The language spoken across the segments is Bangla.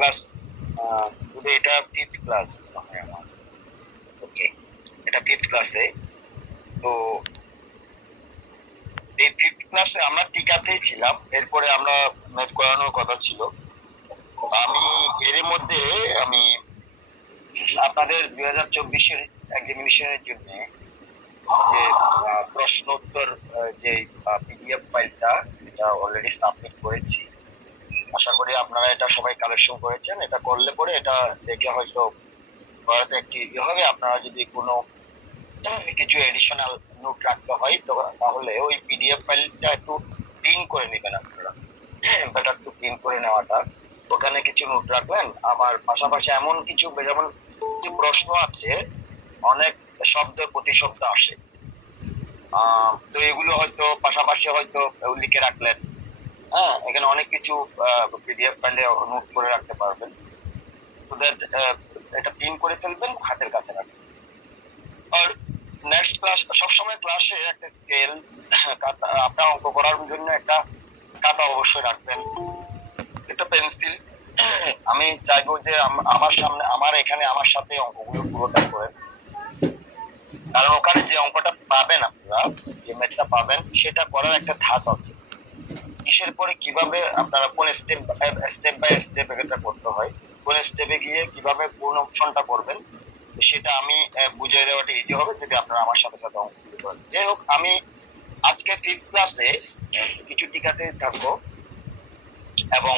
ক্লাস, টুডে এটা 5th ক্লাস হয় আমার। ওকে, এটা 5th ক্লাসে। তো এই 5th ক্লাসে আমরা টিকাতেই ছিলাম, এরপরে আমরা ম্যাথ করানোর কথা ছিল। আমি এর মধ্যে আমি আপনাদের 2024-এর এক্সামিনেশনের জন্য যে প্রশ্ন উত্তর যে পিডিএফ ফাইলটা, এটা অলরেডি সাবমিট করেছি। আশা করি আপনারা এটা সবাই কালেকশন করেছেন। এটা করলে পরে এটা দেখে হয়তো পড়াতে একটু ইজি হবে। আপনারা যদি কোনো কিছু এডিশনাল নোট রাখতে হয় তো তাহলে ওই পিডিএফ ফাইলটা একটু প্রিন্ট করে নেবেন আপনারা। বেটার টু প্রিন্ট করে নেওয়াটা। ওখানে কিছু নোট রাখবেন। আমার পাশাপাশি এমন কিছু যেমন কিছু প্রশ্ন আছে, অনেক শব্দ প্রতিশব্দ আসে, তো এগুলো হয়তো পাশাপাশি হয়তো লিখে রাখলেন। হ্যাঁ, এখানে অনেক কিছু পিডিএফ ফাইলে নোট করে রাখতে পারবেন। সো দ্যাট এটা প্রিন্ট করে ফেলবেন, হাতের কাছে রাখবেন। আর নেক্সট ক্লাস, সবসময় ক্লাসে একটা স্কেল, আপনার অঙ্ক করার জন্য একটা খাতা অবশ্যই রাখবেন, একটা পেন্সিল। আমি চাইবো যে আমার সামনে, আমার এখানে আমার সাথে অঙ্কগুলো পুরোটা করেন, কারণ ওখানে যে অঙ্কটা পাবেন আপনারা, যে ম্যাথটা পাবেন, সেটা করার একটা ধাঁচ আছে। কিসের পরে কিভাবে আপনারা কোন স্টেপ বাই স্টেপ এটা করতে হয়, কোন স্টেপে গিয়ে কিভাবে কোন অপশনটা করবেন, সেটা আমি বুঝিয়ে দেওয়াটা ইজি হবে যদি আপনারা আমার সাথে সাথে অঙ্কগুলো করেন। যাই হোক, আমি আজকে 5th ক্লাসে কিছু টিকাতে থাকবো এবং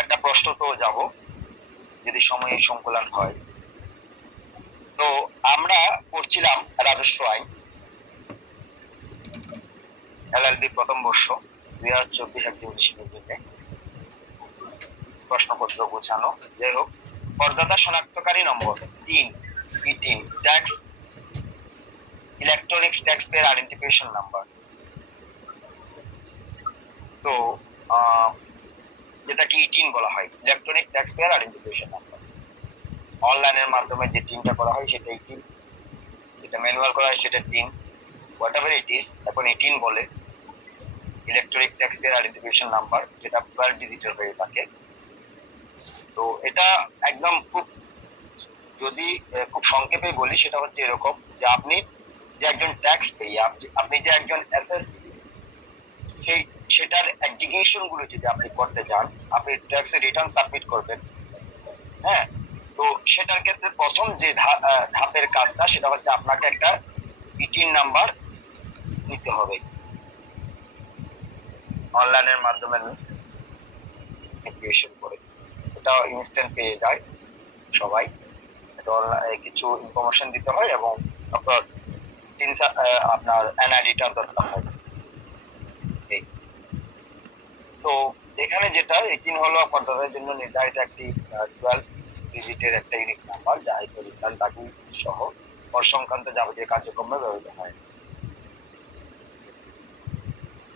একটা প্রশ্ন তো যাব যদি সময় সংকুলন হয়। তো আমরা পড়ছিলাম রাজস্ব আইন, এলএলবি প্রথম বর্ষ 2024 এক্সামিনেশনের জন্য প্রশ্নপত্র গোছানো। যাই হোক, করদাতা শনাক্তকারী নম্বর 3, E3, tax electronics tax payer identification number. তো যেটাকে E3 বলা হয়, electronic tax payer identification number. অনলাইনের মাধ্যমে যে টিমটা করা হয় সেটা E3, যেটা ম্যানুয়াল করা হয় সেটা 3, হোয়াট এভার ইট ইজ, এখন E3 বলে। Electronic tax payer identification number, যেটা 12 ডিজিটের হয়ে থাকে। তো এটা একদম খুব, যদি খুব সংক্ষেপে বলি, সেটা হচ্ছে এরকম যে আপনি যে একজন ট্যাক্স পেয়ে, আপনি যে একজন এসএসসি, সেই সেটার এক্সিকিউশন গুলো যদি আপনি করতে চান, আপনি ট্যাক্সের রিটার্ন সাবমিট করবেন। হ্যাঁ, তো সেটার ক্ষেত্রে প্রথম যে ধাপের কাজটা, সেটা হচ্ছে আপনাকে একটা ইটিন নাম্বার নিতে হবে। অনলাইনের মাধ্যমে ক্রিয়েশন করে এটা ইনস্ট্যান্ট পেয়ে যায় সবাই। কিছু ইনফরমেশন দিতে হয় এবং আপনার আপনার এনআইডিটা দরকার হয়। তো এখানে যেটা 18 হলো করদাতার জন্য নির্ধারিত একটি 12 ডিজিটের একটা ইউনিক নাম্বার, যা আয়কর রিটার্ন দাখিল সহ কর সংক্রান্ত যাবতীয় কার্যক্রমে ব্যবহৃত হয়।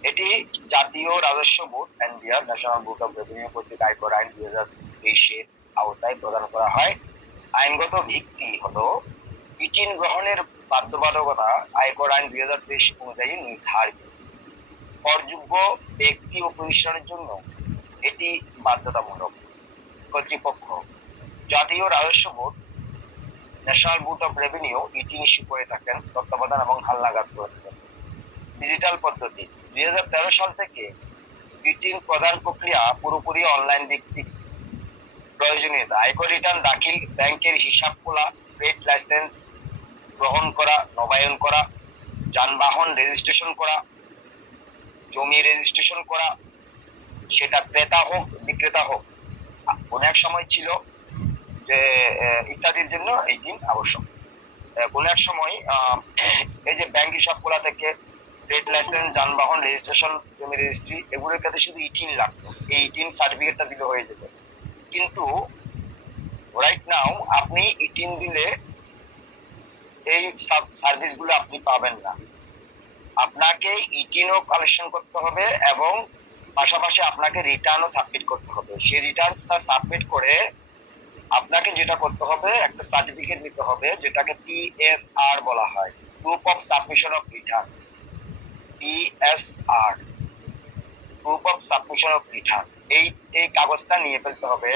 এটি জাতীয় রাজস্ব board NBR, national board of revenue কর্তৃক আয়কর আইন 2023-এর আওতায় প্রদান করা হয়। আইনগত ভিত্তি হলো ইটিন গ্রহণের বাধ্যবাধকতা আয়কর আইন 2023 অনুযায়ী নির্ধারিত। করযোগ্য ব্যক্তি ও প্রতিষ্ঠানের জন্য এটি বাধ্যতামূলক। কর্তৃপক্ষ জাতীয় রাজস্ব board, national board of revenue e-TIN issue করে থাকেন, তত্ত্বাবধান এবং হালনাগাদ করে থাকেন। ডিজিটাল পদ্ধতি 2013 সাল থেকে ইটিন প্রদান প্রক্রিয়া পুরোপুরি অনলাইন ভিত্তিক। প্রয়োজনীয়তা আয়কর রিটার্ন দাখিল, ব্যাংকের হিসাব খোলা, ট্রেড লাইসেন্স গ্রহণ করা, নবায়ন করা, যানবাহন রেজিস্ট্রেশন করা, জমি রেজিস্ট্রেশন করা, সেটা ক্রেতা হোক বিক্রেতা হোক। অনেক সময় ছিল যে ইত্যাদির জন্য এই দিন আবশ্যক। কোন এক সময় এই যে ব্যাংক হিসাব খোলা থেকে ট্রেড লাইসেন্স, যানবাহন রেজিস্ট্রেশন, জমি রেজিস্ট্রি, এগুলোর ক্ষেত্রে শুধু ইটিন লাগতো, এই ইটিন সার্টিফিকেটটা দিলে হয়ে যেত। কিন্তু রাইট নাও আপনি ইটিন দিলে এই সব সার্ভিস গুলো আপনি পাবেন না। আপনাকে ইটিনও কালেকশন করতে হবে এবং পাশাপাশি আপনাকে রিটার্নও সাবমিট করতে হবে। সেই রিটার্নটা সাবমিট করে আপনাকে যেটা করতে হবে, একটা সার্টিফিকেট নিতে হবে, যেটাকে পিএসআর বলা হয়, proof of submission of return. PSR, proof of submission of return, এই কাগজটা নিয়ে ফেলতে হবে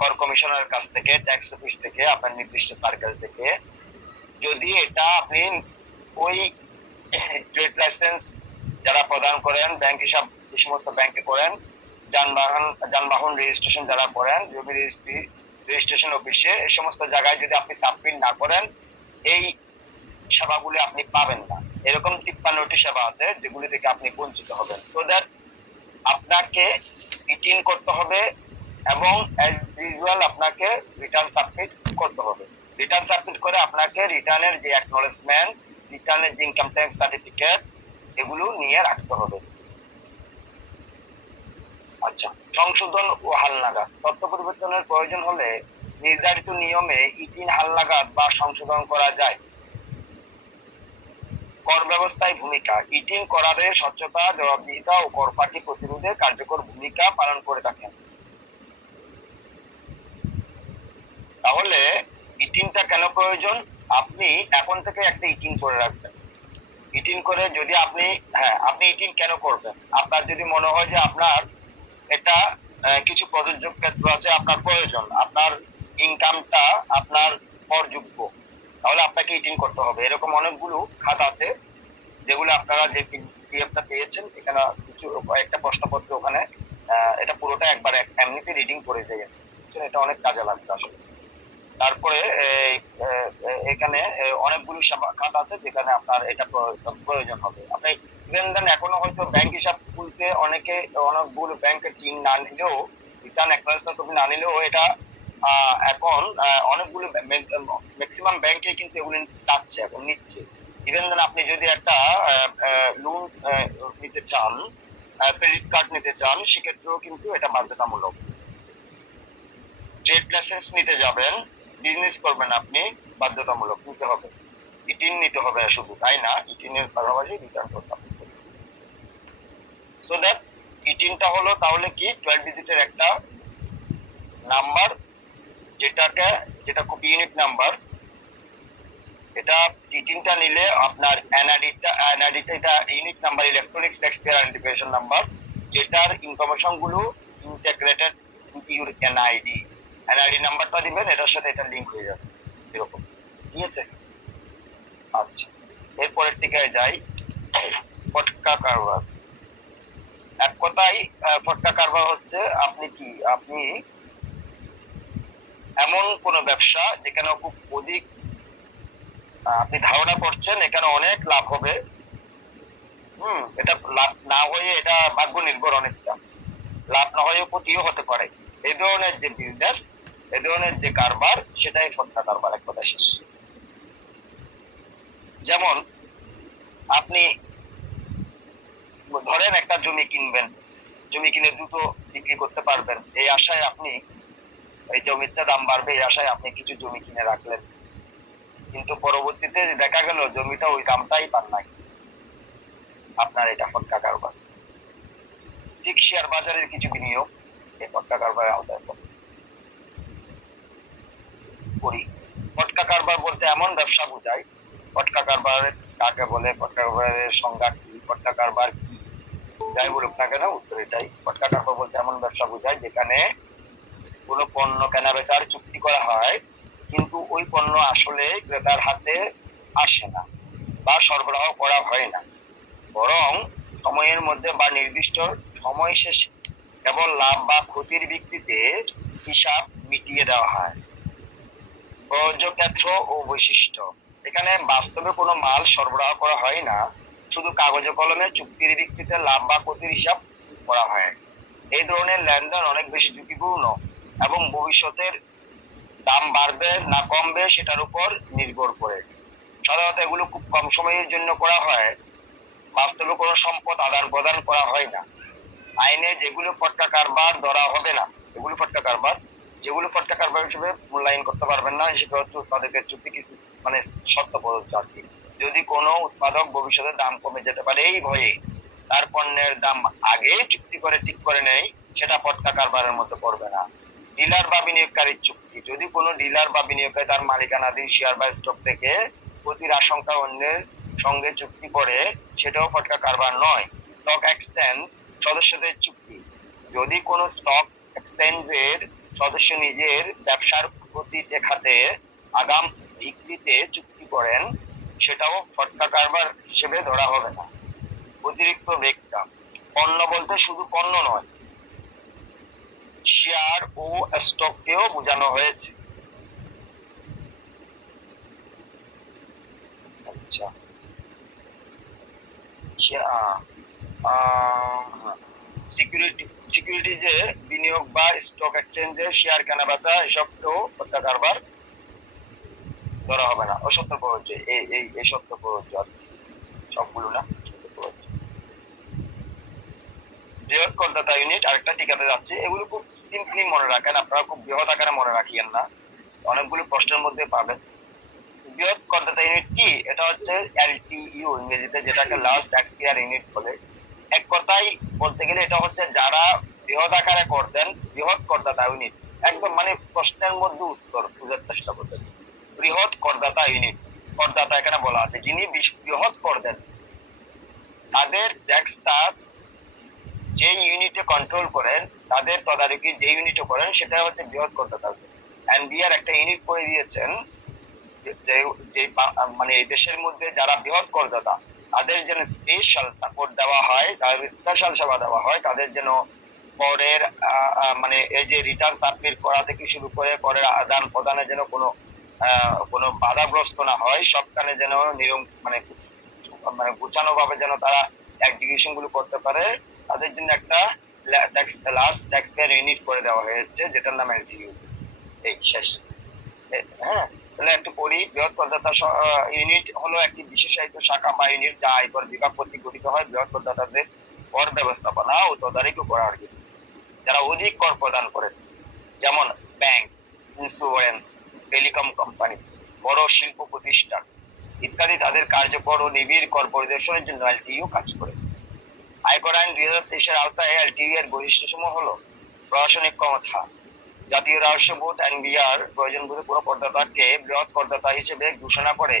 কর কমিশনার কাছ থেকে, ট্যাক্স অফিস থেকে, আপনার নির্দিষ্ট সার্কেল থেকে, যদি এটা আপনি ওই ট্রেড লাইসেন্স যারা প্রদান করেন, ব্যাংক হিসাব যে সমস্ত ব্যাংকে করেন, যানবাহন রেজিস্ট্রেশন যারা করেন, জমি রেজিস্ট্রেশন অফিসে, এই সমস্ত জায়গায় যদি আপনি সাবমিট না করেন, এই সেবাগুলি আপনি পাবেন না। এরকম 53টি সেবা আছে যেগুলি থেকে আপনি বঞ্চিত হবেন। সো দ্যাট আপনাকে রিটার্ন করতে হবে এবং অ্যাজ ইউজুয়াল আপনাকে রিটার্ন সাবমিট করতে হবে। রিটার্ন সাবমিট করে আপনাকে রিটার্নের যে অ্যাকনলেজমেন্ট, রিটার্নের যে ইনকাম ট্যাক্স সার্টিফিকেট, এগুলো নিয়ে রাখতে হবে। আচ্ছা, সংশোধন ও হালনাগাদ। তথ্য পরিবর্তনের প্রয়োজন হলে নির্ধারিত নিয়মে ইটিন হালনাগাদ বা সংশোধন করা যায়। কর ব্যবস্থায় ভূমিকা। ইটিন করাদের স্বচ্ছতা, জবাবদিহিতা ও কর ফাঁকি প্রতিরোধে কার্যকর ভূমিকা পালন করে থাকেন। তাহলে ইটিনটা কেন প্রয়োজন? আপনি এখন থেকে একটা ইটিন করে রাখবেন। ইটিন করে যদি আপনি আপনি ইটিন কেন করবেন? আপনার যদি মনে হয় যে আপনার এটা কিছু প্রযোজ্য ক্ষেত্র আছে, আপনার প্রয়োজন, আপনার ইনকামটা আপনার করযোগ্য, তাহলে আপনাকে ইটিন করতে হবে। এরকম অনেকগুলো খাত আছে যেগুলো আপনারা যে পিডিএফটা পেয়েছেন, এখানে কিছু একটা প্রশ্নপত্র ওখানে, এটা পুরোটা একবার এমনিতে রিডিং করে যাই, এটা অনেক কাজে লাগবে আসলে। তারপরে এখানে অনেকগুলো খাত আছে যেখানে আপনার এটা প্রয়োজন হবে। আপনি ইভেন এখনো হয়তো ব্যাংক হিসাব খুলতে অনেকগুলো ব্যাংকের টিম না নিলেও, রিটার্ন অ্যাকনলেজমেন্ট কপি না নিলেও, এটা এখন অনেকগুলো ম্যাক্সিমাম ব্যাংকে কিন্তু এগুলো চাচ্ছে, এখন নিচ্ছে। ইভেন আপনি যদি একটা লোন নিতে চান, ক্রেডিট কার্ড নিতে চান, সেক্ষেত্রেও কিন্তু এটা বাধ্যতামূলক। ট্রেড লাইসেন্স নিতে যাবেন, বিজনেস করবেন, আপনি বাধ্যতামূলক নিতে হবে, ইটিন নিতে হবে। শুধু তাই না, ইটিনের পাশাপাশি রিটার্ন তো সাবমিট করতে হবে। সো দ্যাট ইটিনটা হলো তাহলে কি 12 ডিজিটের একটা নাম্বার, যেটা খুব ইউনিক নাম্বার। এটা ইটিনটা নিলে আপনার এনআইডিটা এটা unique number, electronics tax payer identification number, যেটার ইনফরমেশন গুলো integrated into your NID. NID নাম্বারটা দিবেন, এটার সাথে এটা লিংক হয়ে যাবে, এরকম। ঠিক আছে? আচ্ছা, এরপরের দিকে যাই। ফটকা কারবার। এক কথায় ফটকা কারবার হচ্ছে আপনি এমন কোন ব্যবসা যেখানে খুব অধিক আপনি ধারণা করছেন এখানে অনেক লাভ হবে, এটা লাভ না হয়ে, এটা ভাগ্য নির্ভর, অনেকটা লাভ না হয়ে ক্ষতিও হতে পারে। এই ধরনের যে বিজনেস, এই ধরনের যে কারবার, সেটাই ফটকা কারবার, এক কথা শেষ। যেমন আপনি ধরেন একটা জমি কিনবেন, জমি কিনে দ্রুত বিক্রি করতে পারবেন, এই আশায় আপনি, এই জমিটা দাম বাড়বে এই আশায় আপনি কিছু জমি কিনে রাখলেন, কিন্তু পরবর্তীতে দেখা গেল জমিটা ওই দামটাই পান নাই, আপনার এটা ফটকা কারবার। ঠিক শেয়ার বাজারের কিছু বিনিয়োগ এই ফটকা কারবারের আওতায় করি। ফটকা কারবার বলতে এমন ব্যবসা বোঝায়। ফটকা কারবার কাকে বলে, ফটকা কারবারের সংজ্ঞা কি, ফটকা কারবার কি, যাই বলুক না কেন, উত্তর এটাই। ফটকা কারবার বলতে এমন ব্যবসা বোঝায় যেখানে কোনো পণ্য কেনা বেচার চুক্তি করা হয়, কিন্তু ওই পণ্য আসলে ক্রেতার হাতে আসে না বা সরবরাহ করা হয় না, বরং সময়ের মধ্যে বা নির্দিষ্ট সময় শেষে কেবল লাভ বা ক্ষতির ভিত্তিতে হিসাব মিটিয়ে দেওয়া হয়। প্রযোজ্য ক্ষেত্র ও বৈশিষ্ট্য। এখানে বাস্তবে কোনো মাল সরবরাহ করা হয় না, শুধু কাগজে কলমে চুক্তির ভিত্তিতে লাভ বা ক্ষতির হিসাব করা হয়। এই ধরনের লেনদেন অনেক বেশি ঝুঁকিপূর্ণ এবং ভবিষ্যতের দাম বাড়বে না কমবে সেটার উপর নির্ভর করে। সাধারণত এগুলো খুব কম সময়ের জন্য করা হয়, বাস্তবে কোনো সম্পদ আদান প্রদান করা হয় না। আইনে যেগুলো ফটকা কারবার ধরা হবে না, যেগুলো ফটকা কারবার হিসেবে মূল্যায়ন করতে পারবেন না, সেটা হচ্ছে উৎপাদকের চুক্তি কিছু মানে শর্ত প্রযোজ্য আর কি। যদি কোনো উৎপাদক ভবিষ্যতে দাম কমে যেতে পারে এই ভয়ে তার পণ্যের দাম আগে চুক্তি করে ঠিক করে নেয়, সেটা ফটকা কারবারের মধ্যে পড়বে না। ডিলার বা বিনিয়োগকারীর চুক্তি। যদি কোনো ডিলার বা বিনিয়োগকারী তার মালিকানাধীন শেয়ার বা স্টক থেকে ক্ষতির আশঙ্কা অন্যের সঙ্গে চুক্তি করে, সেটাও ফটকা কারবার নয়। স্টক এক্সচেঞ্জ সদস্যদের চুক্তি। যদি কোনো স্টক এক্সচেঞ্জের সদস্য নিজের ব্যবসার ক্ষতি ঠেকাতে আগাম ভিত্তিতে চুক্তি করেন, সেটাও ফটকা কারবার হিসেবে ধরা হবে না। অতিরিক্ত ব্রেকটা, পণ্য বলতে শুধু পণ্য নয়, শেয়ার ও স্টককেও বোঝানো হয়েছে। আচ্ছা, সিকিউরিটি সিকিউরিটিজে বিনিয়োগ বা স্টক এক্সচেঞ্জে শেয়ার কেনা বেচা এসবকেও হত্যা কারবার ধরা হবে না। অসত্য প্রযোজ্য, এই সত্য প্রযোজ্য আর কি। সবগুলো না, সত্য প্রযোজ্য। বৃহৎ করদাতা ইউনিট আরেকটা টিকাতে যাচ্ছে, এগুলো খুব সিম্পলি মনে রাখেন, আপনারা খুব বৃহৎ আকারে মনে রাখিয়েন না, অনেকগুলো প্রশ্নের মধ্যে পাবেন। বৃহৎ করদাতা ইউনিট কি? এটা হচ্ছে এলটিইউ ইংরেজিতে, যেটাকে লার্জ ট্যাক্স পেয়ার ইউনিট বলে। এক কথায় বলতে গেলে এটা হচ্ছে যারা বৃহৎ আকারে কর দেন, বৃহৎ করদাতা ইউনিট। একদম মানে প্রশ্নের মধ্যে উত্তর বুঝার চেষ্টা করবেন। বৃহৎ করদাতা ইউনিট, করদাতা এখানে বলা আছে, যিনি বৃহৎ কর দেন, তাদের ট্যাক্সটা যে ইউনিটে কন্ট্রোল করেন, তাদের তদারকি যে ইউনিটে করেন, সেটা হচ্ছে বৃহৎ করদাতা। এনবিআর একটা ইউনিট করে দিয়েছেন যে যে মানে এই দেশের মধ্যে যারা বৃহৎ করদাতা, তাদের যেন স্পেশাল সাপোর্ট দেওয়া হয়, তাদের স্পেশাল সেবা দেওয়া হয়, তাদের যেন করের মানে এই যে রিটার্ন সাবমিট করা থেকে শুরু করে করের আদান প্রদানে যেন কোনো বাধাগ্রস্ত না হয়, সবখানে যেন নিয়ম মানে মানে গুছানো ভাবে যেন তারা এক্সিকিউশন গুলো করতে পারে, তাদের জন্য একটা লার্জ ট্যাক্স পেয়ার ইউনিট করে দেওয়া হয়েছে, যেটার নাম এলটিইউ। এই শেষ। হ্যাঁ, তাহলে একটু পড়ি। বৃহৎ করদাতা ইউনিট হলো একটি বিশেষায়িত শাখা বা ইউনিট যা আয়কর বিভাগ কর্তৃক গঠিত হয় বৃহৎ করদাতাদের কর ব্যবস্থাপনা ও তদারকি করার জন্য। যারা অধিক কর প্রদান করেন, যেমন ব্যাংক, ইন্স্যুরেন্স, টেলিকম কোম্পানি, বড় শিল্প প্রতিষ্ঠান ইত্যাদি, তাদের কার্যকর ও নিবিড় কর পরিদর্শনের জন্য এলটিইউ কাজ করে। আয়কর আইন 2023 এর আওতায় এলটিইউ এর বৈশিষ্ট্যসমূহ হলো প্রশাসনিক ক্ষমতা, জাতীয় রাজস্ব বোর্ড এনবিআর প্রয়োজন বোধে কোনো করদাতাকে বৃহৎ করদাতা হিসেবে ঘোষণা করে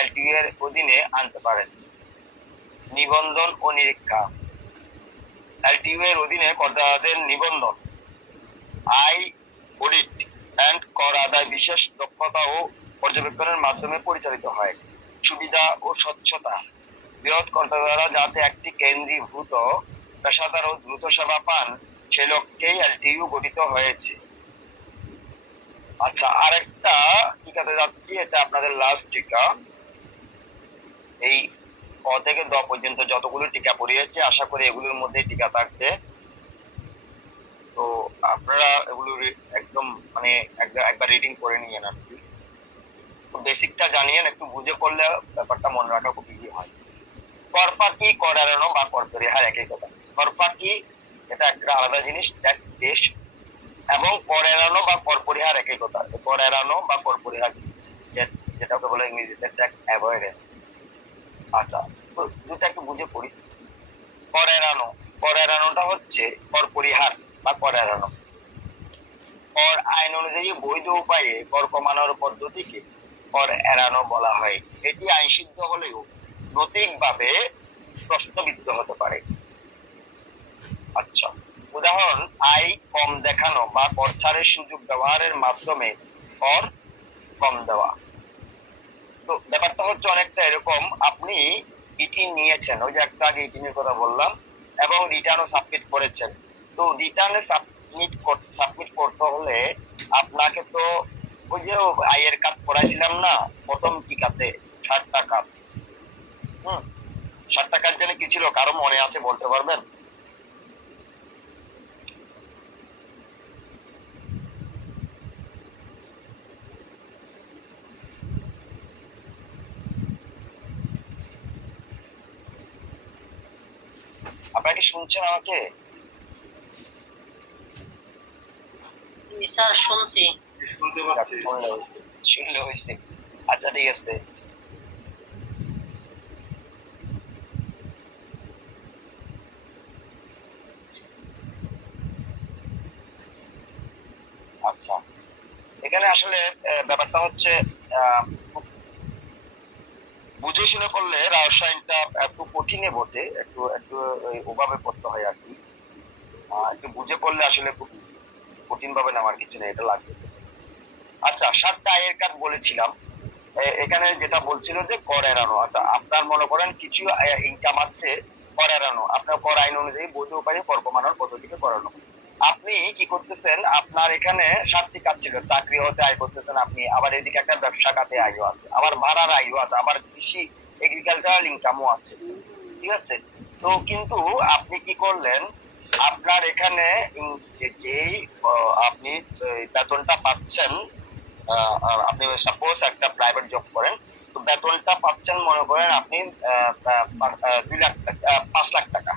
এলটিইউ এর অধীনে আনতে পারেন। নিবন্ধন ও নিরীক্ষা, এলটিইউ এর অধীনে করদাতাদের নিবন্ধন, আয় অডিট এন্ড কর আদায় বিশেষ দক্ষতা ও পর্যবেক্ষণের মাধ্যমে পরিচালিত হয়। সুবিধা ও স্বচ্ছতা, বৃহৎ করদাতারা যাতে একটি কেন্দ্রীভূত পেশাদার ও দ্রুত সেবা পান, সে লক্ষ্যেই এলটিইউ গঠিত হয়েছে। আচ্ছা, আরেকটা টিকাতে যাচ্ছি, এটা আপনাদের লাস্ট টিকা। এই ক থেকে দ পর্যন্ত যতগুলো টিকা পড়িয়েছে, আশা করি এগুলোর মধ্যে টিকা থাকবে। তো আপনারা এগুলো একদম মানে একবার রিডিং করে নিয়েন আর কি। তো বেসিকটা জানিয়েন, একটু বুঝে করলে ব্যাপারটা মনে রাখা খুব ইজি হয়। কর ফাঁকি, কর এড়ানো বা কর পরিহার একই কথা। কর ফাঁকি এটা একটা আলাদা জিনিস, ট্যাক্স দেশ, এবং কর এড়ানো বা কর পরিহার একই কথা। কর এড়ানো বা কর পরিহার, যেটাকে বলে ইংরেজিতে ট্যাক্স অ্যাভয়েডেন্স। আচ্ছা, তো দুটো একটু বুঝে পড়ি। কর এড়ানো, কর এড়ানোটা হচ্ছে কর পরিহার বা কর এড়ানো। কর আইন অনুযায়ী বৈধ উপায়ে কর কমানোর পদ্ধতিকে কর এড়ানো বলা হয়। এটি আইনসিদ্ধ হলেও নৈতিকভাবে প্রশ্নবিদ্ধ হতে পারে। আচ্ছা, উদাহরণ, আয় কম দেখানো বা কর ছাড়ের সুযোগ ব্যবহারের মাধ্যমে কর কম দেওয়া। তো ব্যাপারটা হচ্ছে অনেকটা এরকম, আপনি ইটিন নিয়েছেন, ওই যে একটা আগে ইটিনের কথা বললাম, এবং রিটার্নও সাবমিট করেছেন। তো রিটার্নে সাবমিট করতে হলে আপনাকে তো ওই যে আয়ের কার্ড পড়াইছিলাম না প্রথম টিকাতে, 60 টাকা। 60 টাকার জন্য কি ছিল, কারো মনে আছে বলতে পারবেন? আপনারা কি শুনছেন আমাকে? স্যার শুনছি। শুনতে পাচ্ছি। শুনলে হয়েছে। আচ্ছা, ঠিক আছে। আচ্ছা, এখানে আসলে ব্যাপারটা হচ্ছে বুঝে শুনে করলে রাজস্ব আইনটা একটু কঠিনে বটে, একটু একটু ওভাবে পড়তে হয় আর কি। একটু বুঝে পড়লে আসলে খুব ইজি। কঠিন ভাবে নেওয়ার কিছু নেই, এটা লাগবে। আচ্ছা, 7টা আয়ের কাজ বলেছিলাম। এখানে যেটা বলছিল যে কর এড়ানো। আচ্ছা, আপনার মনে করেন কিছু ইনকাম আছে কর এড়ানো, আপনার কর আইন অনুযায়ী বৈধ উপায়ে কর কমানোর পদ্ধতিকে করানো। আপনি কি করতেছেন, আপনার এখানে 7টি কাজ ছিল। চাকরি হতে আয় করতেছেন আপনি, আবার এদিকে একটা ব্যবসা খাতে আয়ও আছে, আবার ভাড়ার আয়ও আছে, আবার কৃষি এগ্রিকালচারাল ইনকামও আছে। ঠিক আছে? তো কিন্তু আপনি কি করলেন, আপনার এখানে যেই আপনি বেতনটা পাচ্ছেন, আপনি সাপোজ একটা প্রাইভেট জব করেন, তো বেতনটা পাচ্ছেন মনে করেন আপনি 5 লাখ টাকা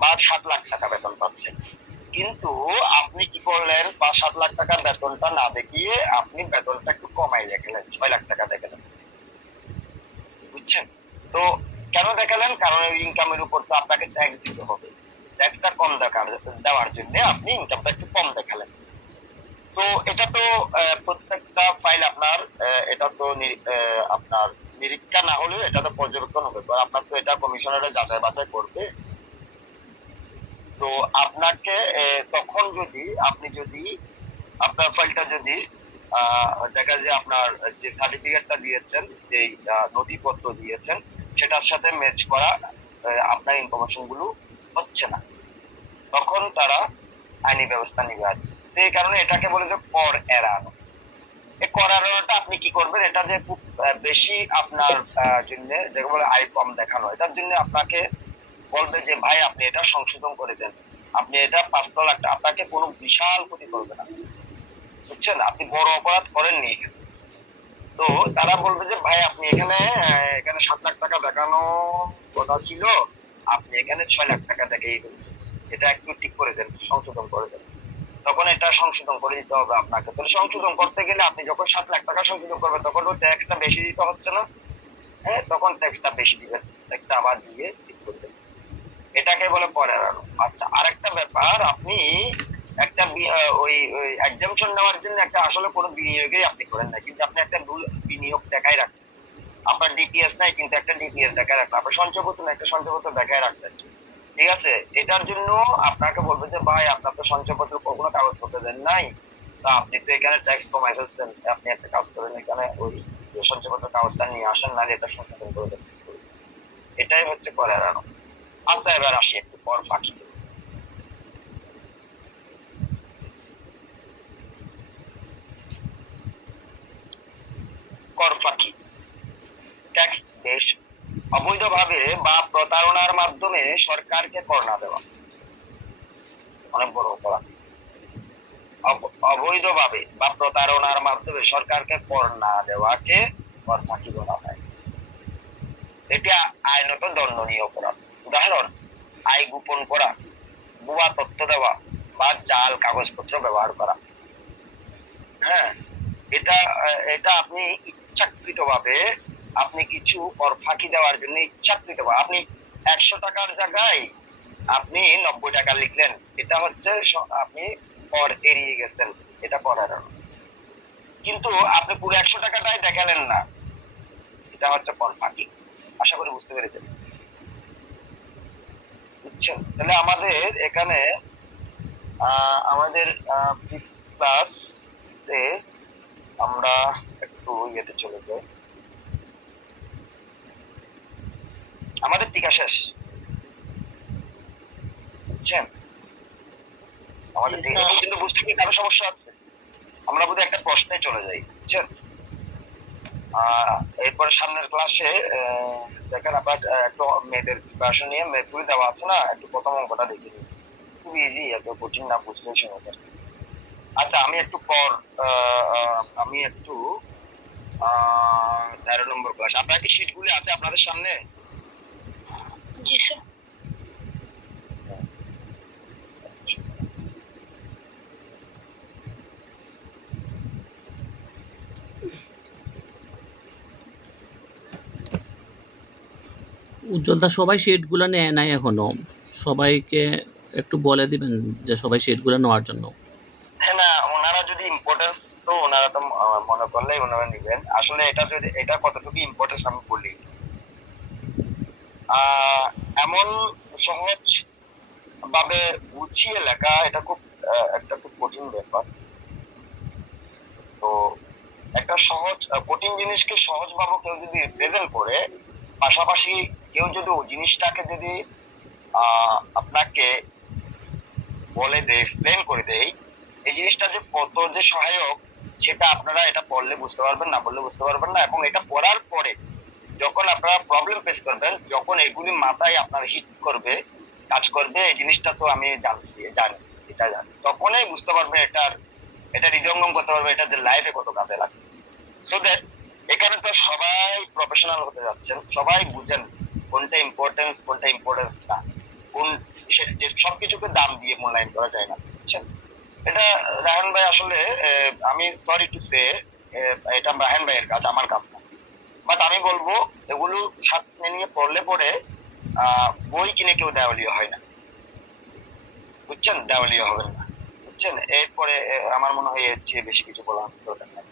বা 7 লাখ টাকা বেতন পাচ্ছেন। কিন্তু আপনি কি করলেন, 5-7 লাখ টাকার বেতনটা না দেখিয়ে আপনি বেতনটা একটু কমাই দেখালেন, 6 লাখ টাকা দেখালেন। বুঝছেন? তো কেন দেখালেন? কারণ ওই ইনকামের উপর তো আপনাকে ট্যাক্স দিতে হবে। ট্যাক্সটা কম দেওয়ার জন্য আপনি ইনকামটা একটু কম দেখালেন। তো এটা তো প্রত্যেকটা ফাইল আপনার এটা তো আপনার নিরীক্ষা না হলেও এটা তো পর্যবেক্ষণ হবে, তো আপনার তো এটা কমিশনারে যাচাই বাছাই করবে। তো আপনাকে তখন যদি আপনি যদি আপনার ফাইলটা যদি দেখা যায় আপনার যে সার্টিফিকেটটা দিয়েছেন, যে নথিপত্র দিয়েছেন, সেটার সাথে ম্যাচ করা আপনার ইনফরমেশন গুলো হচ্ছে না, তখন তারা আইনি ব্যবস্থা নিবে। আর তো এই কারণে এটাকে বলে যে কর এড়ানো। এই কর এড়ানোটা আপনি কি করবেন, এটা যে খুব বেশি আপনার জন্য যেটা বলে আয় কম দেখানো, এটার জন্য আপনাকে বলবে যে ভাই আপনি এটা সংশোধন করে দেন, আপনি এটা 5 লাখ টাকা, আপনাকে কোনো বিশাল ক্ষতি করবে না। বুঝছেন? আপনি বড় অপরাধ করেননি। তো তারা বলবে যে ভাই আপনি এখানে 7 লাখ টাকা দেখানো কথা ছিল, আপনি এখানে 6 লাখ টাকা দেখিয়ে ফেলছেন, এটা একটু ঠিক করে দেন, সংশোধন করে দেন। তখন এটা সংশোধন করে দিতে হবে আপনাকে। তাহলে সংশোধন করতে গেলে আপনি যখন 7 লাখ টাকা সংশোধন করবেন তখন ওই ট্যাক্সটা বেশি দিতে হচ্ছে না? হ্যাঁ, তখন ট্যাক্সটা বেশি দিবেন, ট্যাক্সটা আবার দিয়ে ঠিক করবেন। এটাকে বলে কর এড়ানো। আচ্ছা, আরেকটা ব্যাপার, আপনি একটা ওই এক্সাম্পশন নেওয়ার জন্য একটা আসলে কোনো বিনিয়োগই আপনি করেন না, কিন্তু আপনি একটা ভুল বিনিয়োগ দেখাই রাখেন। আপনার ডিপিএস নাই কিন্তু একটা ডিপিএস দেখায় রাখলেন, আপনার সঞ্চয়পত্র না একটা সঞ্চয়পত্র দেখায় রাখলেন। ঠিক আছে? এটার জন্য আপনাকে বলবে যে ভাই আপনার তো সঞ্চয়পত্র কোনো কাগজপত্র দেন নাই, তা আপনি তো এখানে ট্যাক্স কমাই ফেলছেন, আপনি একটা কাজ করেন এখানে ওই সঞ্চয়পত্র কাগজটা নিয়ে আসেন, নাহলে এটা সংশোধন করে দেন। এটাই হচ্ছে কর এড়ানো। আচ্ছা, এবার আসি একটু কর ফাঁকি। কর ফাঁকি, ট্যাক্স দেশ অবৈধভাবে বা প্রতারণার মাধ্যমে সরকারকে কর না দেওয়া অনেক বড় অপরাধ। অবৈধভাবে বা প্রতারণার মাধ্যমে সরকারকে কর না দেওয়াকে কর ফাঁকি বলা হয়। এটা আইনত দণ্ডনীয় অপরাধ। উদাহরণ, আয় গোপন করা, ভুয়া তথ্য দেওয়া বা জাল কাগজপত্র ব্যবহার করা। হ্যাঁ, এটা আপনি ইচ্ছাকৃতভাবে আপনি কিছু কর ফাঁকি দেওয়ার জন্য ইচ্ছাকৃতভাবে আপনি 100 টাকার জায়গায় আপনি 90 টাকা লিখলেন, এটা হচ্ছে আপনি কর এড়িয়ে গেছেন, এটা কর এড়ানো। কিন্তু আপনি পুরো 100 টাকাটাই দেখালেন না, এটা হচ্ছে কর ফাঁকি। আশা করি বুঝতে পেরেছেন। বুঝছেন? তাহলে আমাদের এখানে আমাদের ক্লাসে আমরা একটু ইয়েতে চলে যাই, আমাদের টিকা শেষ। বুঝছেন? আমাদের টিকা কিন্তু বুঝতে কি কারো সমস্যা আছে? আমরা বোধহয় একটা প্রশ্নে চলে যাই। বুঝছেন? এরপরে সামনের ক্লাসে দেখেন আপনার একটু মেয়েদের প্রিপারেশন নিয়ে মেয়েগুলি দেওয়া আছে না, একটু প্রথম অঙ্কটা দেখে নিন, খুব ইজি, এত কঠিন না, বুঝলেই সমস্যা। আচ্ছা, আমি একটু 13 নম্বর ক্লাস, আপনার কি শীট গুলি আছে আপনাদের সামনে? জি স্যার। উজ্জ্বলদা, সবাই শিটগুলো নেয় নাই এখনো, সবাইকে একটু বলে দিবেন যে সবাই শিটগুলো নেওয়ার জন্য। হ্যাঁ, না ওনারা যদি ইম্পর্টেন্স, তো ওনারা তো মনে করলেই ওনারা নিবেন। আসলে এটা কতটুকু ইম্পর্টেন্স আমি বলি। এমন সহজ ভাবে গুছিয়ে লেখা এটা খুব একটা খুব কঠিন ব্যাপার। তো একটা সহজ কঠিন জিনিসকে সহজ ভাবে কেউ যদি প্রেজেন্ট করে, পাশাপাশি কেউ যদি ওই জিনিসটাকে যদি আপনাকে বলে দেয়, এক্সপ্লেন করে দেয়, এই জিনিসটা যে কত যে সহায়ক সেটা আপনারা এটা পড়লে বুঝতে পারবেন, না বললে বুঝতে পারবেন না। এবং এটা পড়ার পরে যখন আপনারা প্রবলেম ফেস করবেন, যখন এগুলি মাথায় আপনার হিট করবে, কাজ করবে, এই জিনিসটা তো আমি জানি, এটা জানি, তখনই বুঝতে পারবেন এটা হৃদয়ঙ্গম করতে পারবে, এটা যে লাইফে কত কাজে লাগছে। সো দ্যাট এখানে তো সবাই প্রফেশনাল হতে যাচ্ছেন, সবাই বুঝেন কোনটা ইম্পর্টেন্স কোনটা ইম্পর্টেন্স না, কোন যে সবকিছুকে দাম দিয়ে মূল্যায়ন করা যায় না, বুঝছেন? এটা রায়হান ভাই আসলে আমি সরি টু সে, এটা রায়হান ভাইয়ের কাজ, আমার কাজ না। বাট আমি বলবো এগুলো সাথে নিয়ে পড়লে পরে বই কিনে কেউ দেওয়ালিয়া হয় না, বুঝছেন? দেওয়ালিয়া হবেন না, বুঝছেন? এরপরে আমার মনে হয় এর চেয়ে বেশি কিছু বলার দরকার নেই।